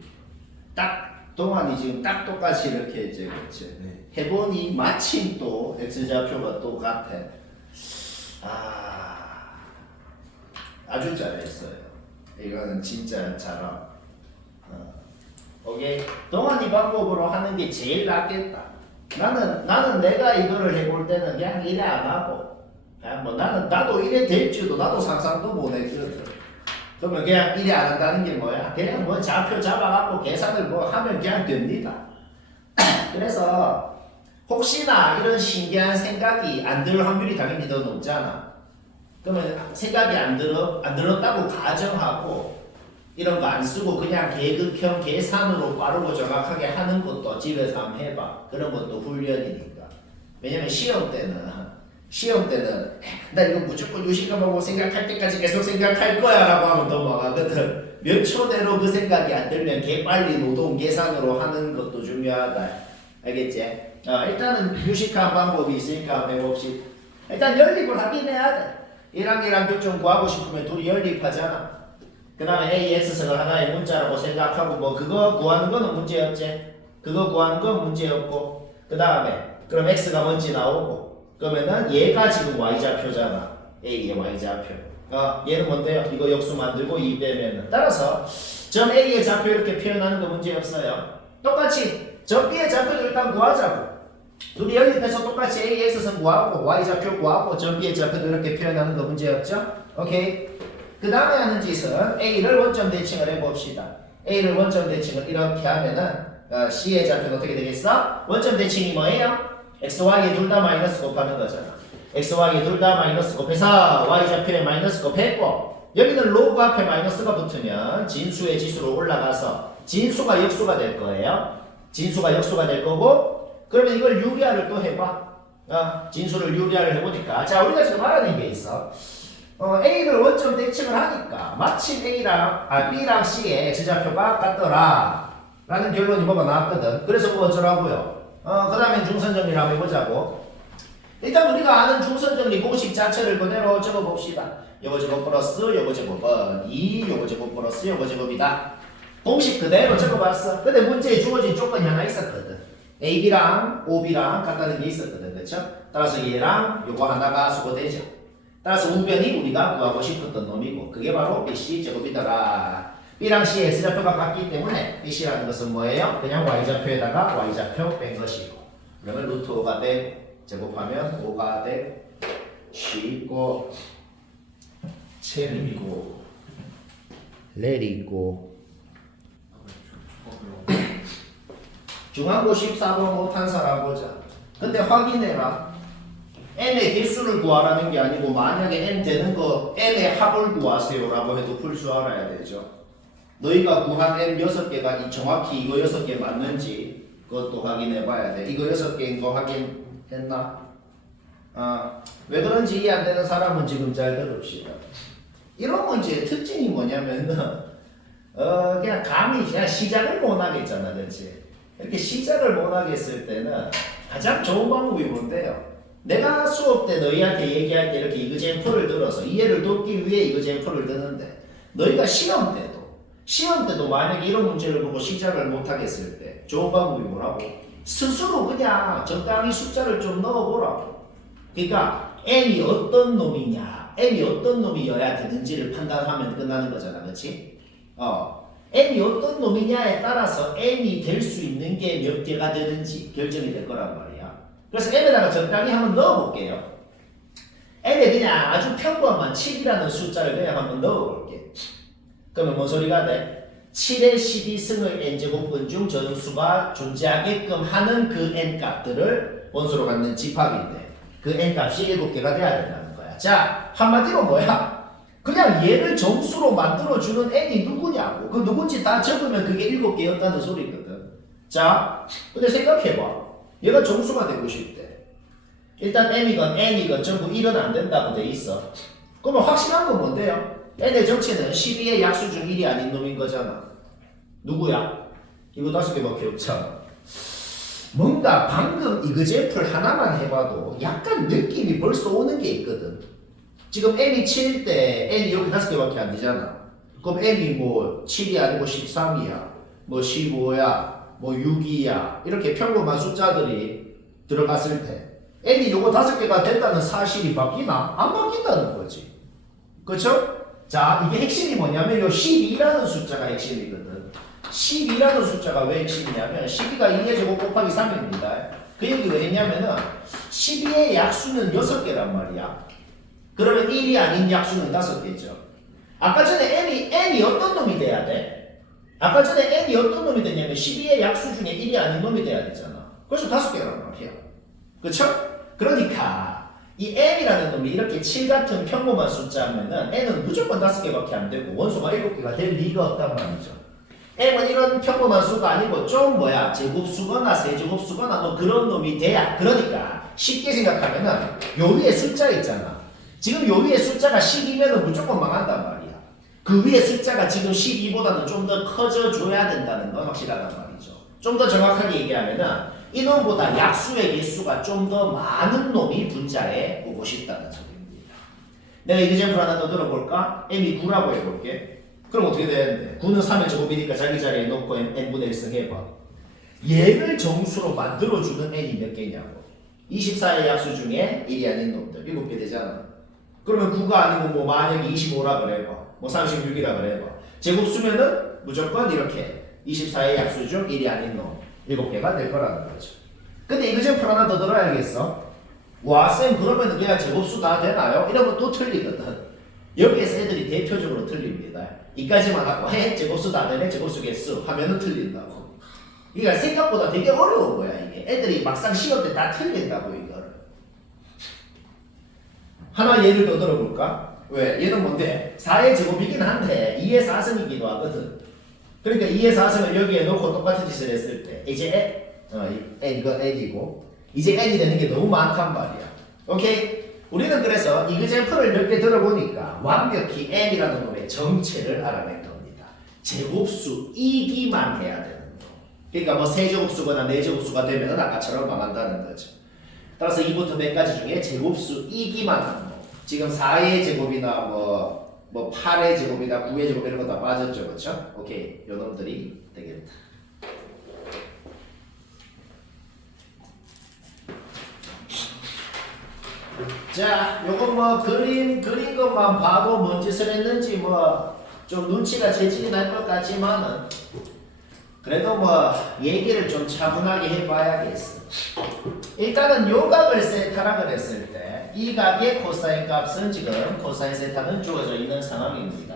딱 동안이 지금 딱 똑같이 이렇게 이제 그치? 네. 해보니 마침 또 x좌표가 똑같아. 아주 잘했어요. 이거는 진짜 잘함. 오케이. 동안이 방법으로 하는 게 제일 낫겠다. 나는 내가 이거를 해볼 때는 그냥 이래 안 하고, 그냥 뭐 나도 이래 될 줄도 나도 상상도 못 했거든. 그러면 그냥 이래 안 한다는 게 뭐야? 그냥 뭐 좌표 잡아갖고 계산을 뭐 하면 그냥 됩니다. 그래서 혹시나 이런 신기한 생각이 안 들 확률이 당연히 더 높잖아. 그러면 생각이 안 들었다고 가정하고 이런 거 안 쓰고 그냥 계급형 계산으로 빠르고 정확하게 하는 것도 집에서 한번 해봐. 그런 것도 훈련이니까. 왜냐면 시험 때는 나 이거 무조건 유식함하고 생각할 때까지 계속 생각할 거야 라고 하면 넘어가거든. 몇 초 내로 그 생각이 안 들면 개빨리 노동 계산으로 하는 것도 중요하다. 알겠지? 일단은 유식한 방법이 있으니까 한번 해봅시다. 일단 연립을 하긴 해야 돼. 얘랑 교점 구하고 싶으면 둘이 연립하잖아. 그 다음에 AX승을 하나의 문자라고 생각하고 뭐 그거 구하는 거는 문제였지. 그거 구하는 건 문제였고 그 다음에 그럼 X가 뭔지 나오고 그러면은 얘가 지금 Y좌표잖아. A의 Y좌표. 얘는 뭔데요? 이거 역수 만들고 2 빼면은 따라서 점 A의 좌표 이렇게 표현하는 거 문제없어요. 똑같이 점 B의 좌표도 일단 구하자고. 둘이 연립해서 똑같이 AX승 구하고 Y좌표 구하고 점 B의 좌표도 이렇게 표현하는 거 문제없죠? 오케이. 그 다음에 하는 짓은 A를 원점 대칭을 해봅시다. A를 원점 대칭을 이렇게 하면은 C의 좌표는 어떻게 되겠어? 원점 대칭이 뭐예요? X, Y에 둘 다 마이너스 곱하는 거잖아. X, Y에 둘 다 마이너스 곱해서 Y좌표에 마이너스 곱했고 여기는 로그 앞에 마이너스가 붙으면 진수의 지수로 올라가서 진수가 역수가 될 거예요. 진수가 역수가 될 거고 그러면 이걸 유리화를 또 해봐. 진수를 유리화를 해보니까 자 우리가 지금 알아낸 게 있어. A를 원점 대칭을 하니까 마침 B랑 C의 X좌표가 같더라 라는 결론이 뭐가 나왔거든. 그래서 뭐 어쩌라고요? 그 다음에 중선정리를 한번 해보자고. 일단 우리가 아는 중선정리 공식 자체를 그대로 적어봅시다. 요거 제곱 플러스 요거 제곱은 2, 요거 제곱 플러스 요거 제곱이다. 공식 그대로 적어봤어. 근데 문제에 주어진 조건이 하나 있었거든. AB랑 OB랑 같다는 게 있었거든. 그쵸? 따라서 얘랑 요거 하나가 수거되죠. 따라서 우변이 우리가 구하고 싶었던 놈이고 그게 바로 BC 제곱이더라. B랑 C의 X좌표가 같기 때문에 BC라는 것은 뭐예요? 그냥 Y좌표에다가 Y좌표 뺀 것이고 그러면 루트 5가 돼 제곱하면 5가 돼 C고 7이고 렐이고 중앙고 14번 못한 사람 보자. 근데 확인해라. n의 개수를 구하라는 게 아니고 만약에 n 되는 거 n의 합을 구하세요라고 해도 풀 줄 알아야 되죠. 너희가 구한 n 6개가 정확히 이거 6개 맞는지 그것도 확인해 봐야 돼. 이거 6개인 거 확인했나? 왜 그런지 이해 안 되는 사람은 지금 잘 들읍시다. 이런 문제의 특징이 뭐냐면은 그냥 감히 그냥 시작을 못 하겠잖아, 그렇지? 이렇게 시작을 못 하겠을 때는 가장 좋은 방법이 뭔데요? 내가 수업 때 너희한테 얘기할 때 이렇게 이그젠플을 들어서 이해를 돕기 위해 이그젠플을 드는데 너희가 시험 때도 만약에 이런 문제를 보고 시작을 못 하겠을 때 좋은 방법이 뭐라고? 스스로 그냥 적당히 숫자를 좀 넣어보라고. 그러니까 n이 어떤 놈이냐, n이 어떤 놈이어야 되는지를 판단하면 끝나는 거잖아, 그렇지? n이 어떤 놈이냐에 따라서 n이 될 수 있는 게 몇 개가 되는지 결정이 될 거란 말이야. 그래서 n에다가 적당히 한번 넣어볼게요. n에 그냥 아주 평범한 7이라는 숫자를 그냥 한번 넣어볼게. 그러면 뭔 소리가 돼? 7의 12승의 n제곱근 중 전수가 존재하게끔 하는 그 n값들을 원소로 갖는 집합인데 그 n값이 7개가 돼야 된다는 거야. 자, 한마디로 뭐야? 그냥 얘를 정수로 만들어주는 n이 누구냐고. 그 누군지 다 적으면 그게 7개였다는 소리거든. 자, 근데 생각해봐. 얘가 정수가 되고 싶대. 일단 n이건 전부 1은 안 된다고 돼 있어. 그러면 확실한 건 뭔데요? n의 정체는 12의 약수 중 1이 아닌 놈인 거잖아. 누구야? 이거 5개밖에 없잖아. 뭔가 방금 이그젠플 하나만 해봐도 약간 느낌이 벌써 오는 게 있거든. 지금 m이 7일 때 n이 여기 5개밖에 안 되잖아. 그럼 m이 뭐 7이 아니고 13이야. 뭐 15야. 뭐 6이야. 이렇게 평범한 숫자들이 들어갔을 때 n이 요거 5개가 된다는 사실이 바뀌나? 안 바뀐다는 거지. 그쵸? 자, 이게 핵심이 뭐냐면 요 12라는 숫자가 핵심이거든. 12라는 숫자가 왜 핵심이냐면 12가 2의 제곱 곱하기 3입니다. 그 얘기 왜 했냐면은 12의 약수는 6개란 말이야. 그러면 1이 아닌 약수는 5개죠. 아까 전에 n이 어떤 놈이 돼야 돼? 아까 전에 n이 어떤 놈이 되냐면 12의 약수 중에 1이 아닌 놈이 돼야 되잖아. 그래서 5개란 말이야. 그쵸? 그러니까 이 n이라는 놈이 이렇게 7 같은 평범한 숫자면은 n은 무조건 5개밖에 안 되고 원소가 7개가 될 리가 없단 말이죠. m은 이런 평범한 수가 아니고 좀 제곱수거나 세제곱수거나 뭐 그런 놈이 돼야. 그러니까 쉽게 생각하면은 요 위에 숫자 있잖아. 지금 요 위에 숫자가 10이면은 무조건 망한단 말이야. 그 위에 숫자가 지금 12보다는 좀 더 커져줘야 된다는 건 확실하단 말이죠. 좀 더 정확하게 얘기하면은 이 놈보다 약수의 개수가 좀 더 많은 놈이 분자에 오고 싶다는 소리입니다. 내가 이그젠플 하나 더 들어볼까? m이 9라고 해볼게. 그럼 어떻게 되는데? 9는 3의 제곱이니까 자기 자리에 놓고 n분의 1승 해봐. 얘를 정수로 만들어주는 n이 몇 개냐고. 24의 약수 중에 1이 아닌 놈들 7개 되잖아. 그러면 9가 아니고 뭐 만약에 25라 그래봐. 뭐 36이라 그래봐. 제곱수면은 무조건 이렇게 24의 약수 중 1이 아닌 놈 7개가 될 거라는 거죠. 근데 이그젠플 하나 더 들어야겠어. 와, 쌤 그러면 그냥 제곱수 다 되나요? 이러면 또 틀리거든. 여기에서 애들이 대표적으로 틀립니다. 이까지만 하고 제곱수 다 되네, 제곱수 개수 하면은 틀린다고. 그러니까 생각보다 되게 어려운 거야 이게. 애들이 막상 시험 때 다 틀린다고 이거를. 하나 예를 더 들어볼까? 왜? 얘는 뭔데? 4의 제곱이긴 한데 2의 4승이기도 하거든. 그러니까 2의 4승을 여기에 놓고 똑같은 짓을 했을 때 이제 이거 n이고 이제 n이 되는 게 너무 많단 말이야. 오케이? 우리는 그래서 이그젠플을 몇 개 들어보니까 완벽히 m이라는 놈의 정체를 알아낸 겁니다. 제곱수이기만 해야 되는 거. 그러니까 뭐 세제곱수거나 네제곱수가 되면 아까처럼 망한다는 거죠. 따라서 2부터 100까지 중에 제곱수이기만 하는 거. 지금 4의 제곱이나 뭐 8의 제곱이나 9의 제곱 이런 거 다 빠졌죠, 그렇죠? 오케이, 요 놈들이 되겠다. 자, 요거 뭐 그린 것만 봐도 뭔 짓을 했는지 뭐 좀 눈치가 재질이 날 것 같지만은 그래도 뭐 얘기를 좀 차분하게 해봐야겠어. 일단은 요 각을 세타라 그랬을 때 이 각의 코사인 값은 지금 코사인 세타는 주어져 있는 상황입니다.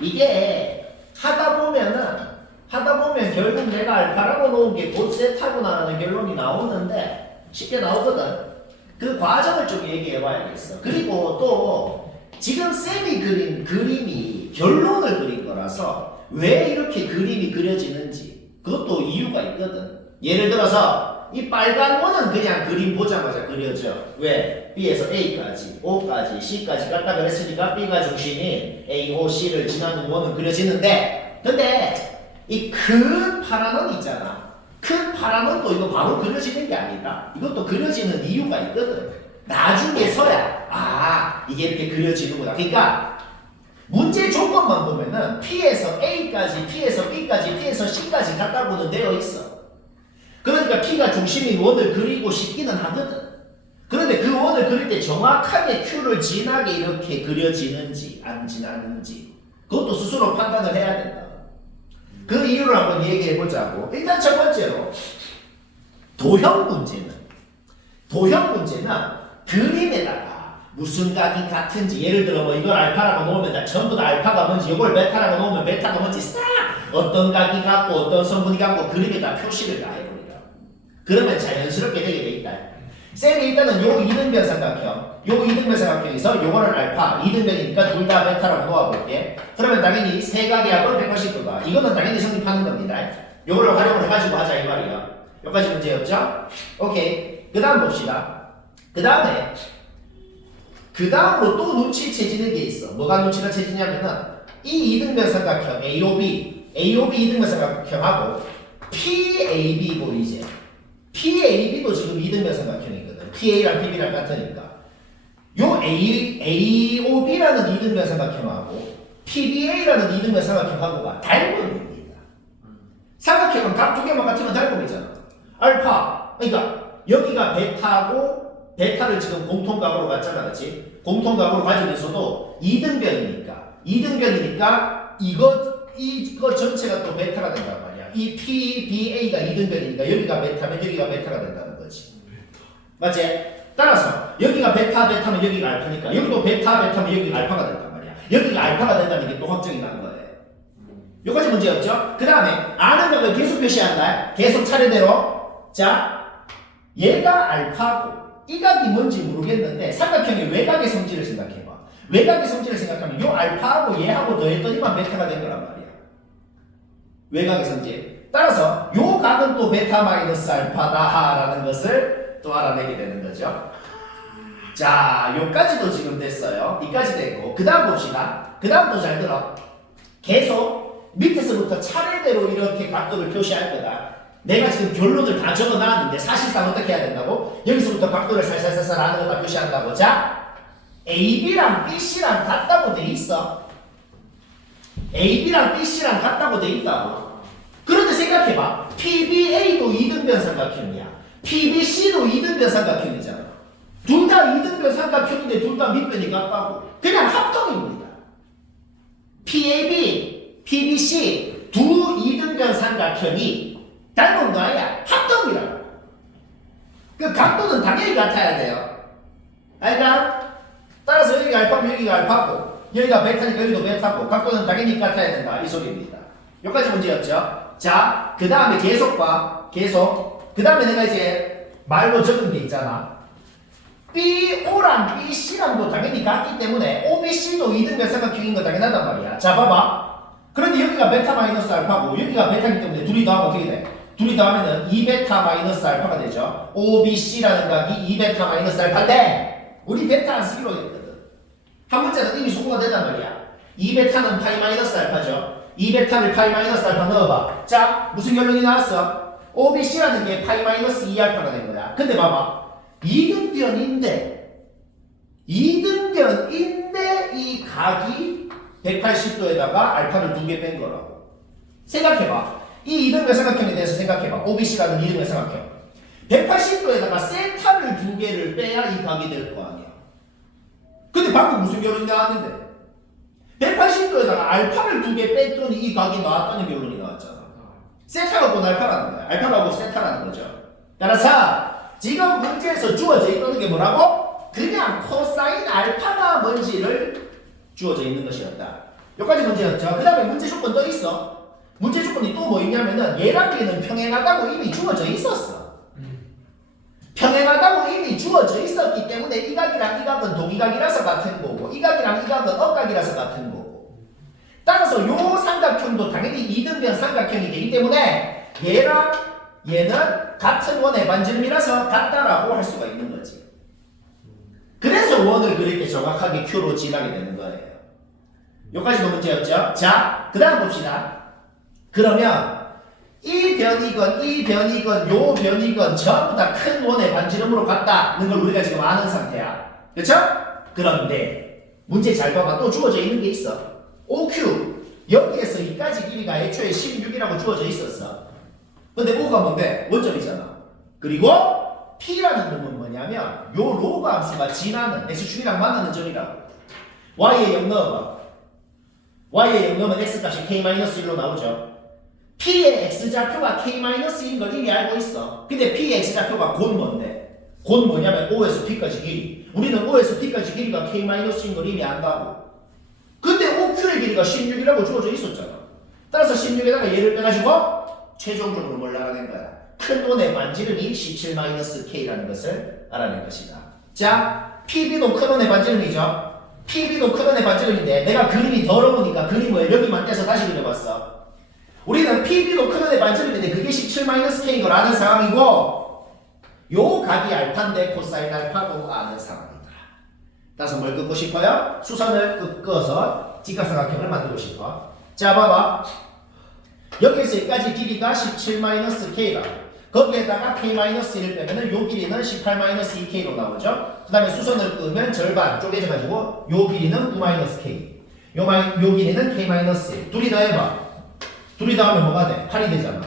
이게 하다 보면 결국 내가 알파라고 놓은 게 곧 세타구나라는 결론이 나오는데 쉽게 나오거든. 그 과정을 좀 얘기해 봐야겠어. 그리고 또 지금 쌤이 그린 그림이 결론을 그린 거라서 왜 이렇게 그림이 그려지는지 그것도 이유가 있거든. 예를 들어서 이 빨간 원은 그냥 그림 보자마자 그려져. 왜? B에서 A까지, O까지, C까지 갔다 그랬으니까 B가 중심인 A, O, C를 지나는 원은 그려지는데 근데 이 큰 파란 원 있잖아. 큰 파란 원도 이거 바로 그려지는 게 아니다. 이것도 그려지는 이유가 있거든. 나중에서야 이게 이렇게 그려지는구나. 그러니까 문제 조건만 보면은 P에서 A까지, P에서 B까지, P에서 C까지 갔다고는 되어 있어. 그러니까 P가 중심인 원을 그리고 싶기는 하거든. 그런데 그 원을 그릴 때 정확하게 Q를 진하게 이렇게 그려지는지 안 지나는지 그것도 스스로 판단을 해야 된다. 그 이유를 한번 얘기해 보자고. 일단 첫 번째로 도형 문제는 그림에다가 무슨 각이 같은지 예를 들어 뭐 이걸 알파라고 놓으면 다 전부 다 알파가 뭔지 이걸 베타라고 놓으면 베타가 뭔지 싹 어떤 각이 같고 어떤 성분이 같고 그림에다 표시를 다 해버리라. 그러면 자연스럽게 되게 돼 있다. 쌤이 일단은 요 이등변 삼각형에서 요거를 알파, 이등변이니까 둘 다 베타라고 놓아볼게. 그러면 당연히 세 각이하고 180도다. 이거는 당연히 성립하는 겁니다. 요거를 활용을 해가지고 하자 이 말이야. 여기까지 문제였죠? 오케이. 그 다음 봅시다. 그 다음으로 또 눈치채지는 게 있어. 뭐가 눈치가 채지냐면은 이 이등변 삼각형 AOB 이등변 삼각형하고 PAB 보이지? PAB도 지금 이등변 삼각형이거든. PA랑 PB랑 같으니까. 요 AOB라는 이등변 삼각형하고 PBA라는 이등변 삼각형하고가 닮음입니다. 삼각형은 각 두 개만 같으면 닮음이잖아. 알파. 그러니까 여기가 베타고 베타를 지금 공통각으로 갖잖아, 그렇지? 공통각으로 가지면서도 이등변이니까 이거 전체가 또 베타가 된단 말이야. 이 PBA가 이등변이니까 여기가 베타면 여기가 베타가 된다는 거지. 맞지? 따라서 여기가 베타면 여기가 알파니까 여기도 베타면 여기가 알파가 된단 말이야. 여기가 알파가 된다는 게 또 확정이 난 거예요. 여기까지 문제였죠? 그 다음에 아는 각을 계속 표시한다. 계속 차례대로. 자, 얘가 알파고 이 각이 뭔지 모르겠는데 삼각형의 외곽의 성질을 생각해봐. 외곽의 성질을 생각하면 요 알파하고 얘하고 더했더니만 베타가 된 거란 말이야. 외곽의 성질. 따라서 요 각은 또 베타 마이너스 알파다라는 것을 또 알아내게 되는 거죠. 자, 요까지도 지금 됐어요. 이까지 됐고 그 다음 봅시다. 그 다음도 잘 들어. 계속 밑에서부터 차례대로 이렇게 각도를 표시할 거다. 내가 지금 결론을 다 적어놨는데 사실상 어떻게 해야 된다고? 여기서부터 각도를 살살살살 하는 거 다 표시한다고. 자, AB랑 BC랑 같다고 돼 있어. AB랑 BC랑 같다고 돼 있다고. 그런데 생각해봐. PBA도 이등변 삼각형이야. PBC도 이등변 삼각형이잖아. 둘 다 이등변 삼각형인데 둘 다 밑변이 같다고. 그냥 합동입니다. PAB, PBC 두 이등변 삼각형이 닮은 거 아니야? 합동이라고. 그 각도는 당연히 같아야 돼요. 그러니까 따라서 여기가 알파면 여기가 알파고 여기가 베타니까 여기도 베타고 각도는 당연히 같아야 된다 이 소리입니다. 여기까지 문제였죠. 자, 그 다음에 계속 봐. 계속. 그 다음에 내가 이제 말로 적은 게 있잖아. BO랑 BC랑도 당연히 같기 때문에 OBC도 이등변 삼각형인 거 당연하단 말이야. 자, 봐봐. 그런데 여기가 베타 마이너스 알파고 여기가 베타이기 때문에 둘이 더하면 어떻게 돼? 둘이 더하면은 2베타 마이너스 알파가 되죠. OBC라는 각이 2베타 마이너스 알파인데 우리 베타 안 쓰기로 했거든. 한 문제는 이미 소거가 된단 말이야. 2베타는 파이 마이너스 알파죠. 2베타를 파이 마이너스 알파 넣어봐. 자, 무슨 결론이 나왔어? OBC라는 게 파이 마이너스 2알파가 된 거야. 근데 봐봐. 이등변인데 이 각이 180도에다가 알파를 2개 뺀 거라고. 생각해봐. 이 이등변 삼각형에 대해서 생각해봐. OBC라는 이등변 삼각형. 180도에다가 세타를 2개를 빼야 이 각이 될 거 아니야. 근데 방금 무슨 결론이 나왔는데? 180도에다가 알파를 2개 뺐더니 이 각이 나왔다는 결론이 나왔잖아. 세타가 곧 알파라는 거야. 알파가 곧 세타라는 거죠. 따라서 지금 문제에서 주어져 있는 게 뭐라고? 그냥 코사인 알파가 뭔지를 주어져 있는 것이었다. 여기까지 문제였죠. 그 다음에 문제 조건 또 있어. 문제 조건이 또 뭐 있냐면은 얘랑 얘는 평행하다고 이미 주어져 있었어. 평행하다고 이미 주어져 있었기 때문에 이 각이랑 이 각은 동의각이라서 같은 거고 이 각이랑 이 각은 억각이라서 같은 거고 따라서 요 삼각형도 당연히 이등변 삼각형이 되기 때문에 얘랑 얘는 같은 원의 반지름이라서 같다라고 할 수가 있는 거지. 그래서 원을 그릴 때 정확하게 Q로 지나게 되는 거예요. 여기까지도 문제였죠? 자, 그 다음 봅시다. 그러면 이 변이건 요 변이건 전부 다 큰 원의 반지름으로 같다는 걸 우리가 지금 아는 상태야. 그렇죠? 그런데 문제 잘 봐봐. 또 주어져 있는 게 있어. OQ 여기에서 이까지 길이가 애초에 16이라고 주어져 있었어. 근데 O가 뭔데? 원점이잖아. 그리고 P라는 놈은 뭐냐면 요 로그 함수가 지나는 X축이랑 만나는 점이라고. Y에 0 넣어봐. Y에 0 넣으면 X값이 K-1로 나오죠. P의 X좌표가 K-1인 걸 이미 알고 있어. 근데 P의 X좌표가 곧 뭔데? 곧 뭐냐면 O에서 P까지 길이. 우리는 O에서 P까지 길이가 K-인 걸 이미 안다고. 근데 OQ의 길이가 16이라고 주어져 있었잖아. 따라서 16에다가 얘를 빼가지고 최종적으로 뭘 알아낸 거야? 큰 원의 반지름이 17-K라는 것을 알아낸 것이다. 자, PB도 큰 원의 반지름이죠. PB도 큰 원의 반지름인데 내가 그림이 더러우니까 그림을 여기만 떼서 다시 그려봤어. 우리는 PB도 큰 원의 반지름인데 그게 17-K인 걸 아는 상황이고 요 각이 알파인데 코사인 알파도 아는 상황이다. 따라서 뭘 긋고 싶어요? 수선을 긋어서 직각삼각형을 만들고 싶어. 자, 봐봐. 여기에서 여기까지 길이가 17-K라. 거기에다가 K-1 빼면은 요 길이는 18-2K로 나오죠. 그 다음에 수선을 끄면 절반 쪼개져가지고 요 길이는 9-K. 요 길이는 K-1. 둘이 다 해봐. 둘이 다 하면 뭐가 돼? 8이 되잖아.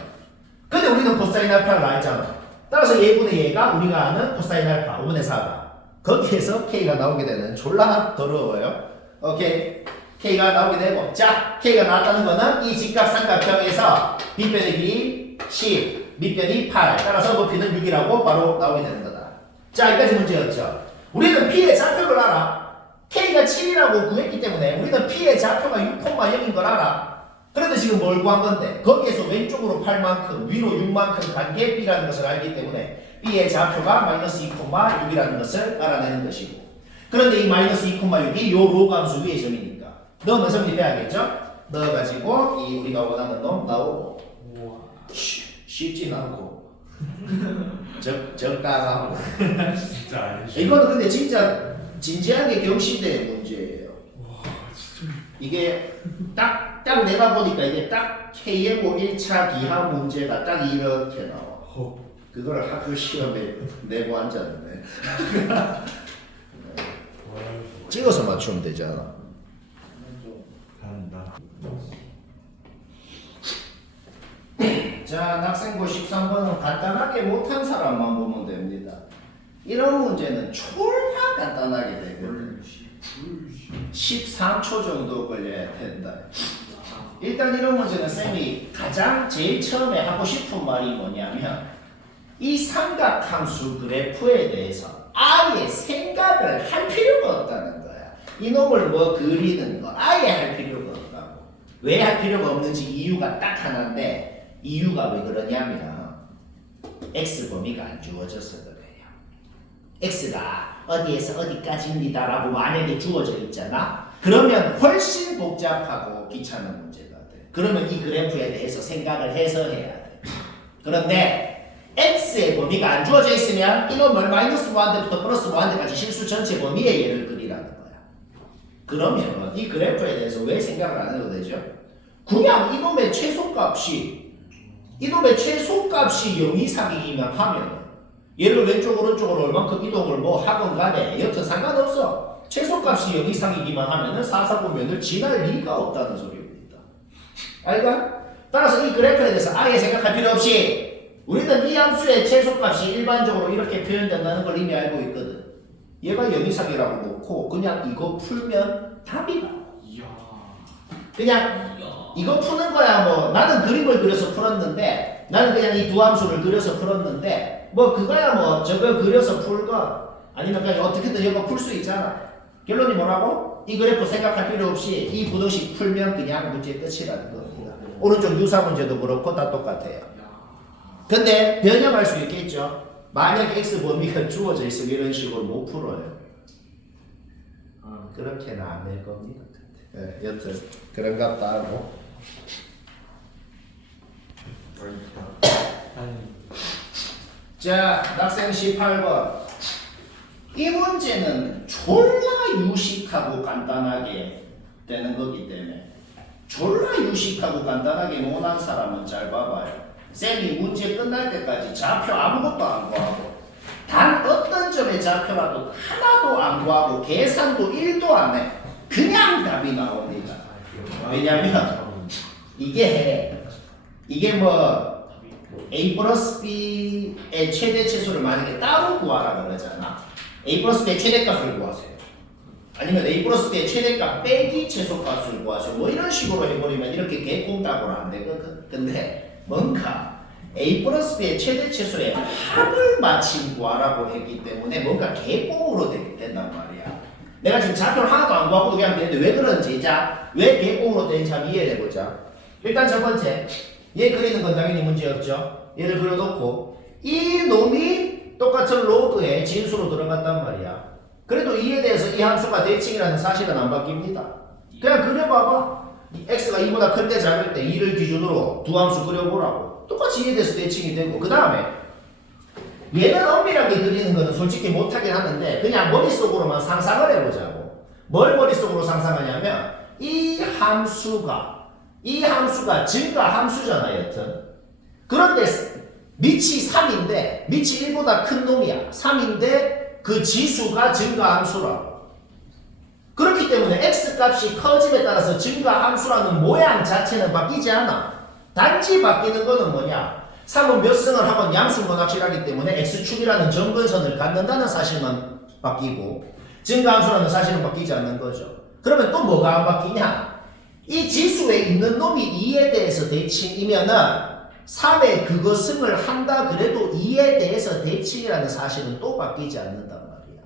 근데 우리는 코사인 알파를 알잖아. 따라서 얘분의 얘가 우리가 아는 코사인 알파 5분의 4가. 거기에서 K가 나오게 되는 졸라 더러워요. 오케이. K가 나오게 되고, 자, K가 나왔다는 거는 이 직각삼각형에서 밑변의 길이 10, 밑변이 8, 따라서 높이는 6이라고 바로 나오게 되는 거다. 자, 여기까지 문제였죠. 우리는 P의 좌표를 알아. K가 7이라고 구했기 때문에 우리는 P의 좌표가 6,0인 걸 알아. 그런데 지금 뭘 구한 건데? 거기에서 왼쪽으로 8만큼, 위로 6만큼 간게 B라는 것을 알기 때문에 B의 좌표가 마이너스 2,6이라는 것을 알아내는 것이고. 그런데 이 마이너스 2,6이 요 로그 함수 위의 점이니까. 넣으면 정리돼야겠죠? 넣어가지고 이 우리가 원하는 놈 나오고. 쉽진 않고 적당하고. 진짜 아니지. 이거는 근데 진짜 진지하게 경시된 문제예요. 와, 진짜. 이게 딱 내가 보니까 이게 딱 K예고 1차 기하 문제가 딱 이렇게 나와. 그거를 학교 시험에 내고 앉았는데 찍어서 맞추면 되잖아. 간다. 자, 낙생고 13번은 간단하게 못한 사람만 보면 됩니다. 이런 문제는 졸라 간단하게 되거든요. 13초 정도 걸려야 된다. 일단 이런 문제는 쌤이 가장 제일 처음에 하고 싶은 말이 뭐냐면 이 삼각함수 그래프에 대해서 아예 생각을 할 필요가 없다는 거야. 이놈을 뭐 그리는 거 아예 할 필요가 없다고. 왜 할 필요가 없는지 이유가 딱 하나인데 이유가 왜 그러냐면 x 범위가 안 주어져서 그래요. x가 어디에서 어디까지입니다 라고 만약에 주어져 있잖아. 그러면 훨씬 복잡하고 귀찮은 문제가 돼. 그러면 이 그래프에 대해서 생각을 해서 해야 돼. 그런데 x의 범위가 안 주어져 있으면 이놈을 마이너스 무한대부터 플러스 무한대까지 실수 전체 범위의 예를 그리라는 거야. 그러면 이 그래프에 대해서 왜 생각을 안 해도 되죠? 그냥 이놈의 최소값이 0 이상이기만 하면 얘를 왼쪽 오른쪽으로 얼만큼 이동을 뭐 하건 간에 여튼 상관없어. 최소값이 0 이상이기만 하면은 사사분면을 지날 리가 없다는 소리입니다. 알까? 따라서 이 그래프에 대해서 아예 생각할 필요 없이 우리는 이 함수의 최소값이 일반적으로 이렇게 표현된다는 걸 이미 알고 있거든. 얘가 0 이상이라고 놓고 그냥 이거 풀면 답이 나와. 이야. 그냥 이거 푸는 거야. 뭐 나는 그림을 그려서 풀었는데 나는 그냥 이 두 함수를 그려서 풀었는데 뭐 그거야 뭐 저거 그려서 풀건 아니면 그냥 어떻게든 이거 풀 수 있잖아. 결론이 뭐라고? 이 그래프 생각할 필요 없이 이 부등식 풀면 그냥 문제 끝이라는 겁니다. 오른쪽 유사 문제도 그렇고 다 똑같아요. 근데 변형할 수 있겠죠. 만약 x 범위가 주어져 있으면 이런 식으로 못 풀어요. 그렇게는 안 될 겁니다. 네, 여튼 그런갑다 하고. 자, 학생 18번. 이 문제는 졸라 유식하고 간단하게 되는 거기 때문에 졸라 유식하고 간단하게 논한 사람은 잘 봐봐요. 쌤이 문제 끝날 때까지 좌표 아무것도 안 구하고 단 어떤 점의 좌표라도 하나도 안 구하고 계산도 1도 안 해. 그냥 답이 나옵니다. 왜냐면 이게 뭐 a 플러스 b의 최대 최소를 만약에 따로 구하라 그러잖아. a 플러스 b의 최대값을 구하세요. 아니면 a 플러스 b의 최대값 빼기 최소값을 구하세요. 뭐 이런 식으로 해버리면 이렇게 개꽁답으로 안 되거든. 근데 뭔가 a 플러스 b의 최대 최소의 합을 마침 구하라고 했기 때문에 뭔가 개꽁으로 된단 말이야. 내가 지금 좌표를 하나도 안 구하고 그냥 되는데 왜 그런지 자, 왜 개꽁으로 되는지 한번 이해해보자. 일단 첫 번째, 얘 그리는 건 당연히 문제 없죠. 얘를 그려놓고 이 놈이 똑같은 로드에 진수로 들어갔단 말이야. 그래도 이에 대해서 이 함수가 대칭이라는 사실은 안 바뀝니다. 그냥 그려봐봐. x가 2보다 클 때 작을 때 2를 기준으로 두 함수 그려보라고. 똑같이 이에 대해서 대칭이 되고 그 다음에 얘는 엄밀하게 그리는 거는 솔직히 못하긴 하는데 그냥 머릿속으로만 상상을 해보자고. 뭘 머릿속으로 상상하냐면 이 함수가 증가 함수잖아 여튼. 그런데 밑이 3인데 밑이 1보다 큰 놈이야. 3인데 그 지수가 증가 함수라고. 그렇기 때문에 x값이 커짐에 따라서 증가 함수라는 모양 자체는 바뀌지 않아. 단지 바뀌는 거는 뭐냐? 3은 몇 승을 하건 양승은 확실하기 때문에 x축이라는 점근선을 갖는다는 사실만 바뀌고 증가함수라는 사실은 바뀌지 않는 거죠. 그러면 또 뭐가 안 바뀌냐? 이 지수에 있는 놈이 2에 대해서 대칭이면은 3에 그것을 한다 그래도 2에 대해서 대칭이라는 사실은 또 바뀌지 않는단 말이야.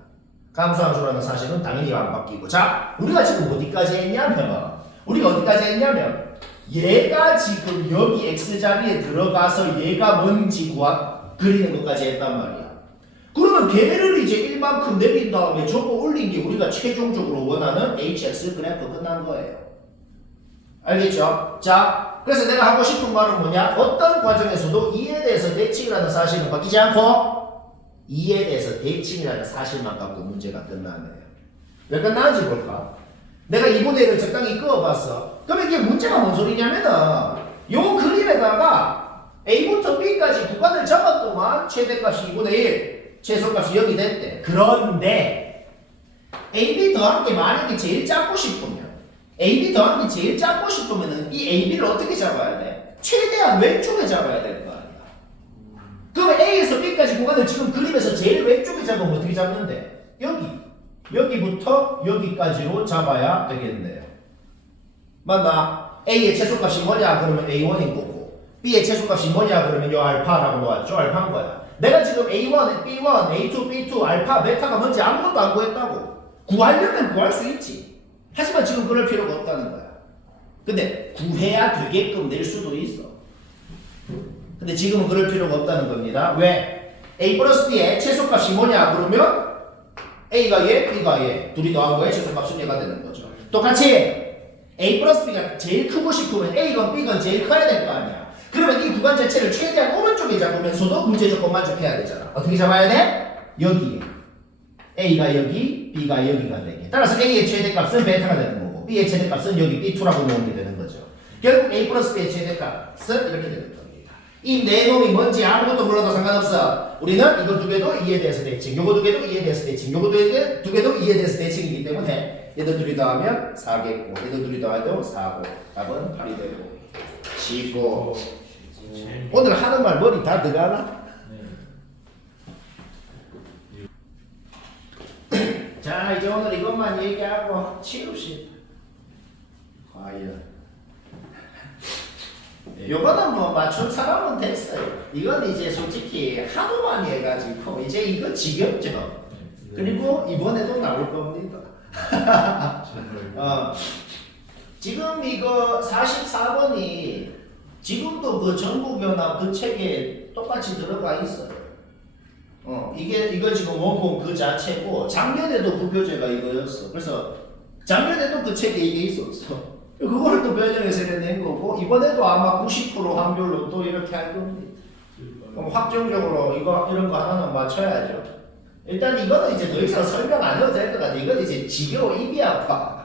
감수함수라는 사실은 당연히 안 바뀌고. 자, 우리가 지금 어디까지 했냐면 얘가 지금 여기 x자리에 들어가서 얘가 뭔지 그리는 것까지 했단 말이야. 그러면 걔를 이제 1만큼 내린 다음에 저거 올린 게 우리가 최종적으로 원하는 hx 그래프 끝난 거예요. 알겠죠? 자, 그래서 내가 하고 싶은 말은 뭐냐? 어떤 과정에서도 2에 대해서 대칭이라는 사실은 바뀌지 않고 2에 대해서 대칭이라는 사실만 갖고 문제가 끝나네요. 왜 끝나는지 볼까? 내가 2분의 1을 적당히 그어봤어. 그러면 이게 문제가 뭔 소리냐면은 요 그림에다가 A부터 B까지 구간을 잡았더만 최대값이 2분의 1, 최소값이 0이 됐대. 그런데 AB 더한 게 만약에 제일 작고 싶으면 AB 더한 게 제일 작고 싶으면은 이 AB를 어떻게 잡아야 돼? 최대한 왼쪽에 잡아야 될 거 아니야. 그러면 A에서 B까지 구간을 지금 그림에서 제일 왼쪽에 잡으면 어떻게 잡는데? 여기부터 여기까지로 잡아야 되겠네요. 맞나? A의 최소값이 뭐냐? 그러면 A1인 거고 B의 최소값이 뭐냐? 그러면 요 알파라고 놓았죠? 알파인 거야. 내가 지금 A1, B1, A2, B2, 알파, 베타가 뭔지 아무것도 안 구했다고. 구하려면 구할 수 있지. 하지만 지금 그럴 필요가 없다는 거야. 근데 구해야 되게끔 낼 수도 있어. 근데 지금은 그럴 필요가 없다는 겁니다. 왜? A 플러스 B의 최소값이 뭐냐? 그러면 A가 얘, B가 얘. 둘이 더한 거에 최소값은 얘가 되는 거죠. 똑같이 A 플러스 B가 제일 크고 싶으면 A건 B건 제일 커야 될 거 아니야. 그러면 이 구간 자체를 최대한 오른쪽에 잡으면서도 문제 조건 만족해야 되잖아. 어떻게 잡아야 돼? 여기에 A가 여기, B가 여기가 되게. 따라서 A의 최대값은 베타가 되는 거고 B의 최대값은 여기 B2라고 놓으면 되는 거죠. 결국 A 플러스 B의 최대값은 이렇게 되는 겁니다. 이 네 놈이 뭔지 아무것도 몰라도 상관없어. 우리는 이거 두 개도 2에 대해서 대칭, 요거 두 개도 2에 대해서 대칭, 요거 두 개도 2에 대해서 대칭이기 때문에 얘들 둘이 더하면 4겠고 얘들 둘이 더해도 4고 답은 8이 되고 지고. 오늘 하는 말 머리 다 들어가나? 자, 이제 오늘 이것만 얘기하고 치웁시다. 과연 요거는 뭐 맞춘 사람은 됐어요. 이건 이제 솔직히 하도 많이 해가지고 이제 이거 지겹죠. 그리고 이번에도 나올 겁니다. 지금 이거 44번이 지금도 그 전국연합 그 책에 똑같이 들어가 있어요. 이거 지금 원본 그 자체고 작년에도 그 교재가 이거였어. 그래서 작년에도 그 책에 이게 있었어. 그거를 또 변형해서 낸 거고 이번에도 아마 90% 확률로 또 이렇게 할 겁니다. 그럼 확정적으로 이런 거 하나는 맞춰야죠. 일단 이거는 이제 더 이상 설명 안 해도 될 것 같아. 이건 이제 지겨워 입이 아파.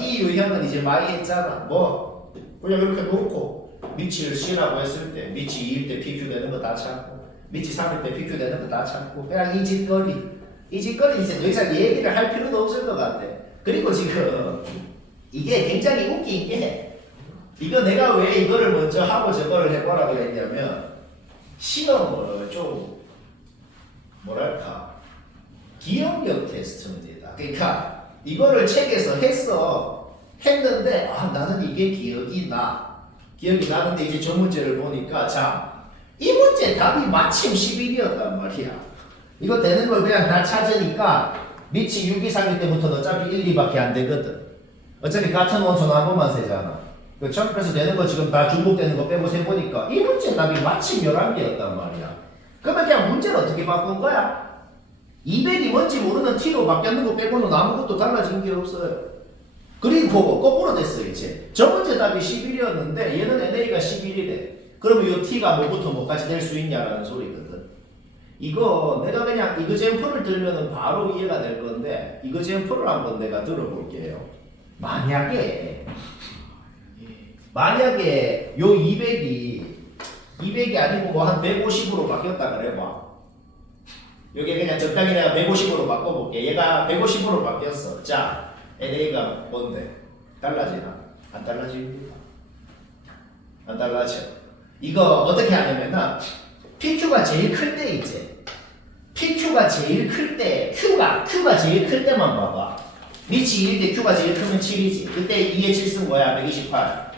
이 유형은 이제 많이 했잖아. 뭐 그냥 이렇게 놓고 미치를 C라고 했을 때 미치 2일 때 PQ 되는 거 다 찾고 미치 3일 때 PQ 되는 거 다 찾고 그냥 이 짓거리 이제 더 이상 얘기를 할 필요도 없을 것 같아. 그리고 지금 이게 굉장히 웃긴 게 이거 내가 왜 이거를 먼저 하고 저거를 해보라고 했냐면 시험을 좀 뭐랄까 기억력 테스트 문제다. 그러니까 이거를 책에서 했는데 나는 이게 기억이 나는데 이제 저 문제를 보니까 자, 이 문제 답이 마침 11이었단 말이야. 이거 되는 걸 그냥 다 찾으니까 미치 6, 2, 3일 때부터는 어차피 1, 2밖에 안 되거든. 어차피 같은 원소는 한 번만 세잖아. 그렇죠? 그래서 되는 거 지금 다 중복되는 거 빼고 세보니까 이 문제 답이 마침 11개였단 말이야. 그러면 그냥 문제를 어떻게 바꾼 거야? 200이 뭔지 모르는 T로 바뀌었는 거 빼고는 아무것도 달라진 게 없어요. 그리고 거꾸로 됐어 이제. 저 문제 답이 11이었는데 얘는 NA가 11이래. 그러면 이 T가 뭐부터 뭐까지 될 수 있냐라는 소리거든. 이거 내가 그냥 이거젠플을 들면은 바로 이해가 될 건데 이거젠플을 한번 내가 들어볼게요. 만약에 요 200이 아니고 뭐 한 150으로 바뀌었다 그래봐. 여기 그냥 적당히 내가 150으로 바꿔볼게. 얘가 150으로 바뀌었어. 자, NA가 뭔데? 달라지나? 안 달라집니다. 안 달라져. 이거 어떻게 하냐면은 PQ가 제일 클 때 이제 PQ가 제일 클 때 Q가 제일 클 때만 봐봐. 미치 2일 때 Q가 제일 크면 7이지. 그때 2의 7승 뭐야? 128.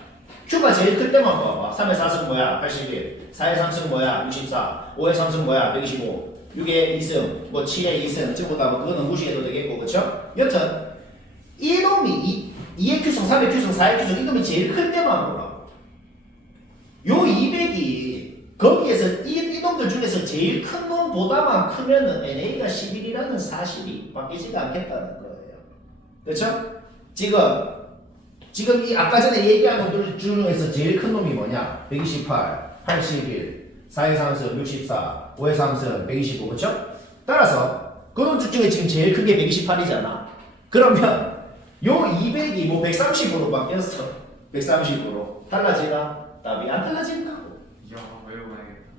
Q가 제일 클 때만 봐봐. 3의 4승 뭐야? 81. 4의 3승 뭐야? 64. 5의 3승 뭐야? 125. 6의 2승, 뭐 7의 2승, 전부 다 뭐 그거는 무시해도 되겠고, 그쵸? 여튼 이놈이 2의 Q승, 3의 Q승, 4의 Q승 이놈이 제일 클 때만 보라고. 요 200이 거기에서 이놈들 중에서 제일 큰 놈보다만 크면은 NA가 11이라는 사실이 바뀌지가 않겠다는 거예요. 그쵸? 지금 이 아까 전에 얘기한 놈들 중에서 제일 큰 놈이 뭐냐? 128, 81, 4의 3승 64, 5의 3승 125, 그쵸? 따라서 그놈 중에 지금 제일 큰 게 128이잖아. 그러면 요 200이 뭐 130으로 바뀌었어. 130으로 달라지나? 답이 안 달라진다고. 이야, 외워야겠다.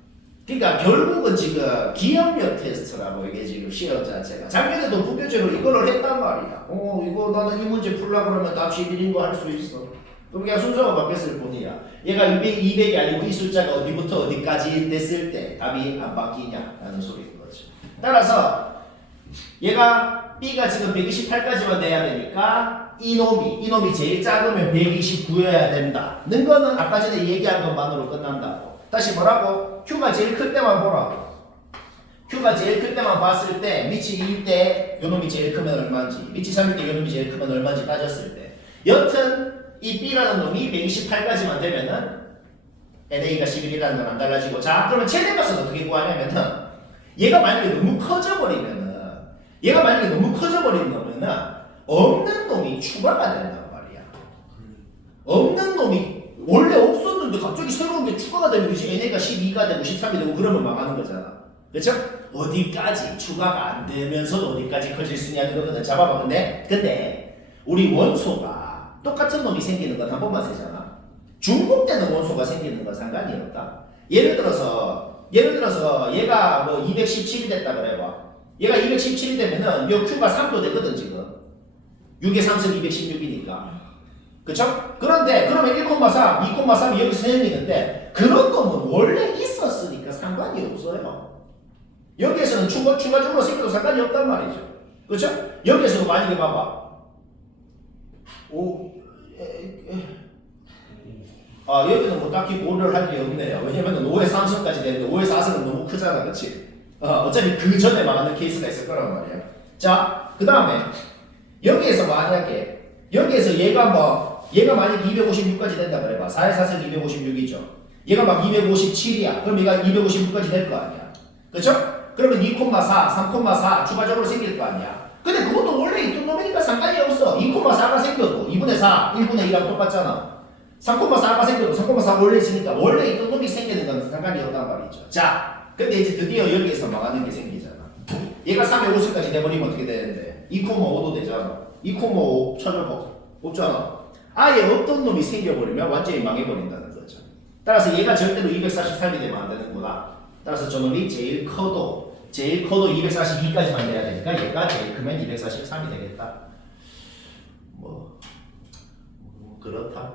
그러니까 결국은 지금 기억력 테스트라고 이게 지금 시험 자체가 작년에도 부교재로 이거를 했단 말이야. 이거 나는 이 문제 풀라 그러면 답 11인 거 할 수 있어. 그럼 그냥 순서가 바뀌었을 뿐이야. 얘가 200이 아니고 이 숫자가 어디부터 어디까지 됐을 때 답이 안 바뀌냐라는 소리인 거죠. 따라서 얘가 B가 지금 128까지만 돼야 되니까 이놈이 제일 작으면 129여야 된다는 거는 아까 전에 얘기한 것만으로 끝난다고. 다시 뭐라고? Q가 제일 클 때만 보라고. Q가 제일 클 때만 봤을 때 미치 2일 때 요놈이 제일 크면 얼마인지 미치 3일 때 요놈이 제일 크면 얼마인지 따졌을 때 여튼 이 B라는 놈이 128까지만 되면은 NA가 11이라는 건 안 달라지고. 자, 그러면 최대값은 어떻게 구하냐면은 얘가 만약에 너무 커져버리면은 없는 놈이 추가가 된단 말이야. 없는 놈이 원래 없었는데 있었는데 갑자기 새로운 게 추가가 되면 이제 n가 12가 되고 13이 되고 그러면 망하는 거잖아. 그렇죠? 어디까지 추가가 안 되면서도 어디까지 커질 수 있냐는 거거든. 잡아봐. 근데 우리 원소가 똑같은 놈이 생기는 건 한 번만 세잖아. 중복되는 원소가 생기는 건 상관이 없다. 예를 들어서 얘가 뭐 217이 됐다 그래봐. 얘가 217이 되면은 요 Q가 3도 되거든 지금. 6의 3승 216이니까. 그쵸? 그런데 그러면 1,3, 2,3이 여기서 생기는데 그런 놈은 원래 있었으니까 상관이 없어요. 여기에서는 추가적으로 생겨도 상관이 없단 말이죠. 그쵸? 여기에서도 만약에 봐봐. 여기는 뭐 딱히 뭐를 할 게 없네요. 왜냐면 5의 3승까지 되는데 5의 4승은 너무 크잖아. 그치? 어차피 그 전에 망하는 케이스가 있을 거란 말이야. 자, 그 다음에 여기에서 만약에 여기에서 얘가 만약에 256까지 된다 그래봐. 4의 4승 256이죠. 얘가 막 257이야. 그럼 얘가 256까지 될 거 아니야. 그쵸? 그러면 2,4, 3,4 추가적으로 생길 거 아니야. 근데 그것도 원래 있던 놈이니까 상관이 없어. 2,4가 생겨도 2분의 4, 1분의 2랑 똑같잖아. 3,4가 생겨도 3,4 원래 있으니까 원래 있던 놈이 생기는 건 상관이 없단 말이죠. 자, 근데 이제 드디어 여기에서 망하는 게 생기잖아. 얘가 3의 5승까지 돼버리면 어떻게 되는데? 2,5도 되잖아. 2,5 찾아봐. 없잖아. 아예 어떤 놈이 생겨버리면 완전히 망해버린다는 거죠. 따라서 얘가 절대로 243이 되면 안 되는구나. 따라서 저놈이 제일 커도 242까지만 돼야 되니까 얘가 제일 크면 243이 되겠다. 뭐 그렇다.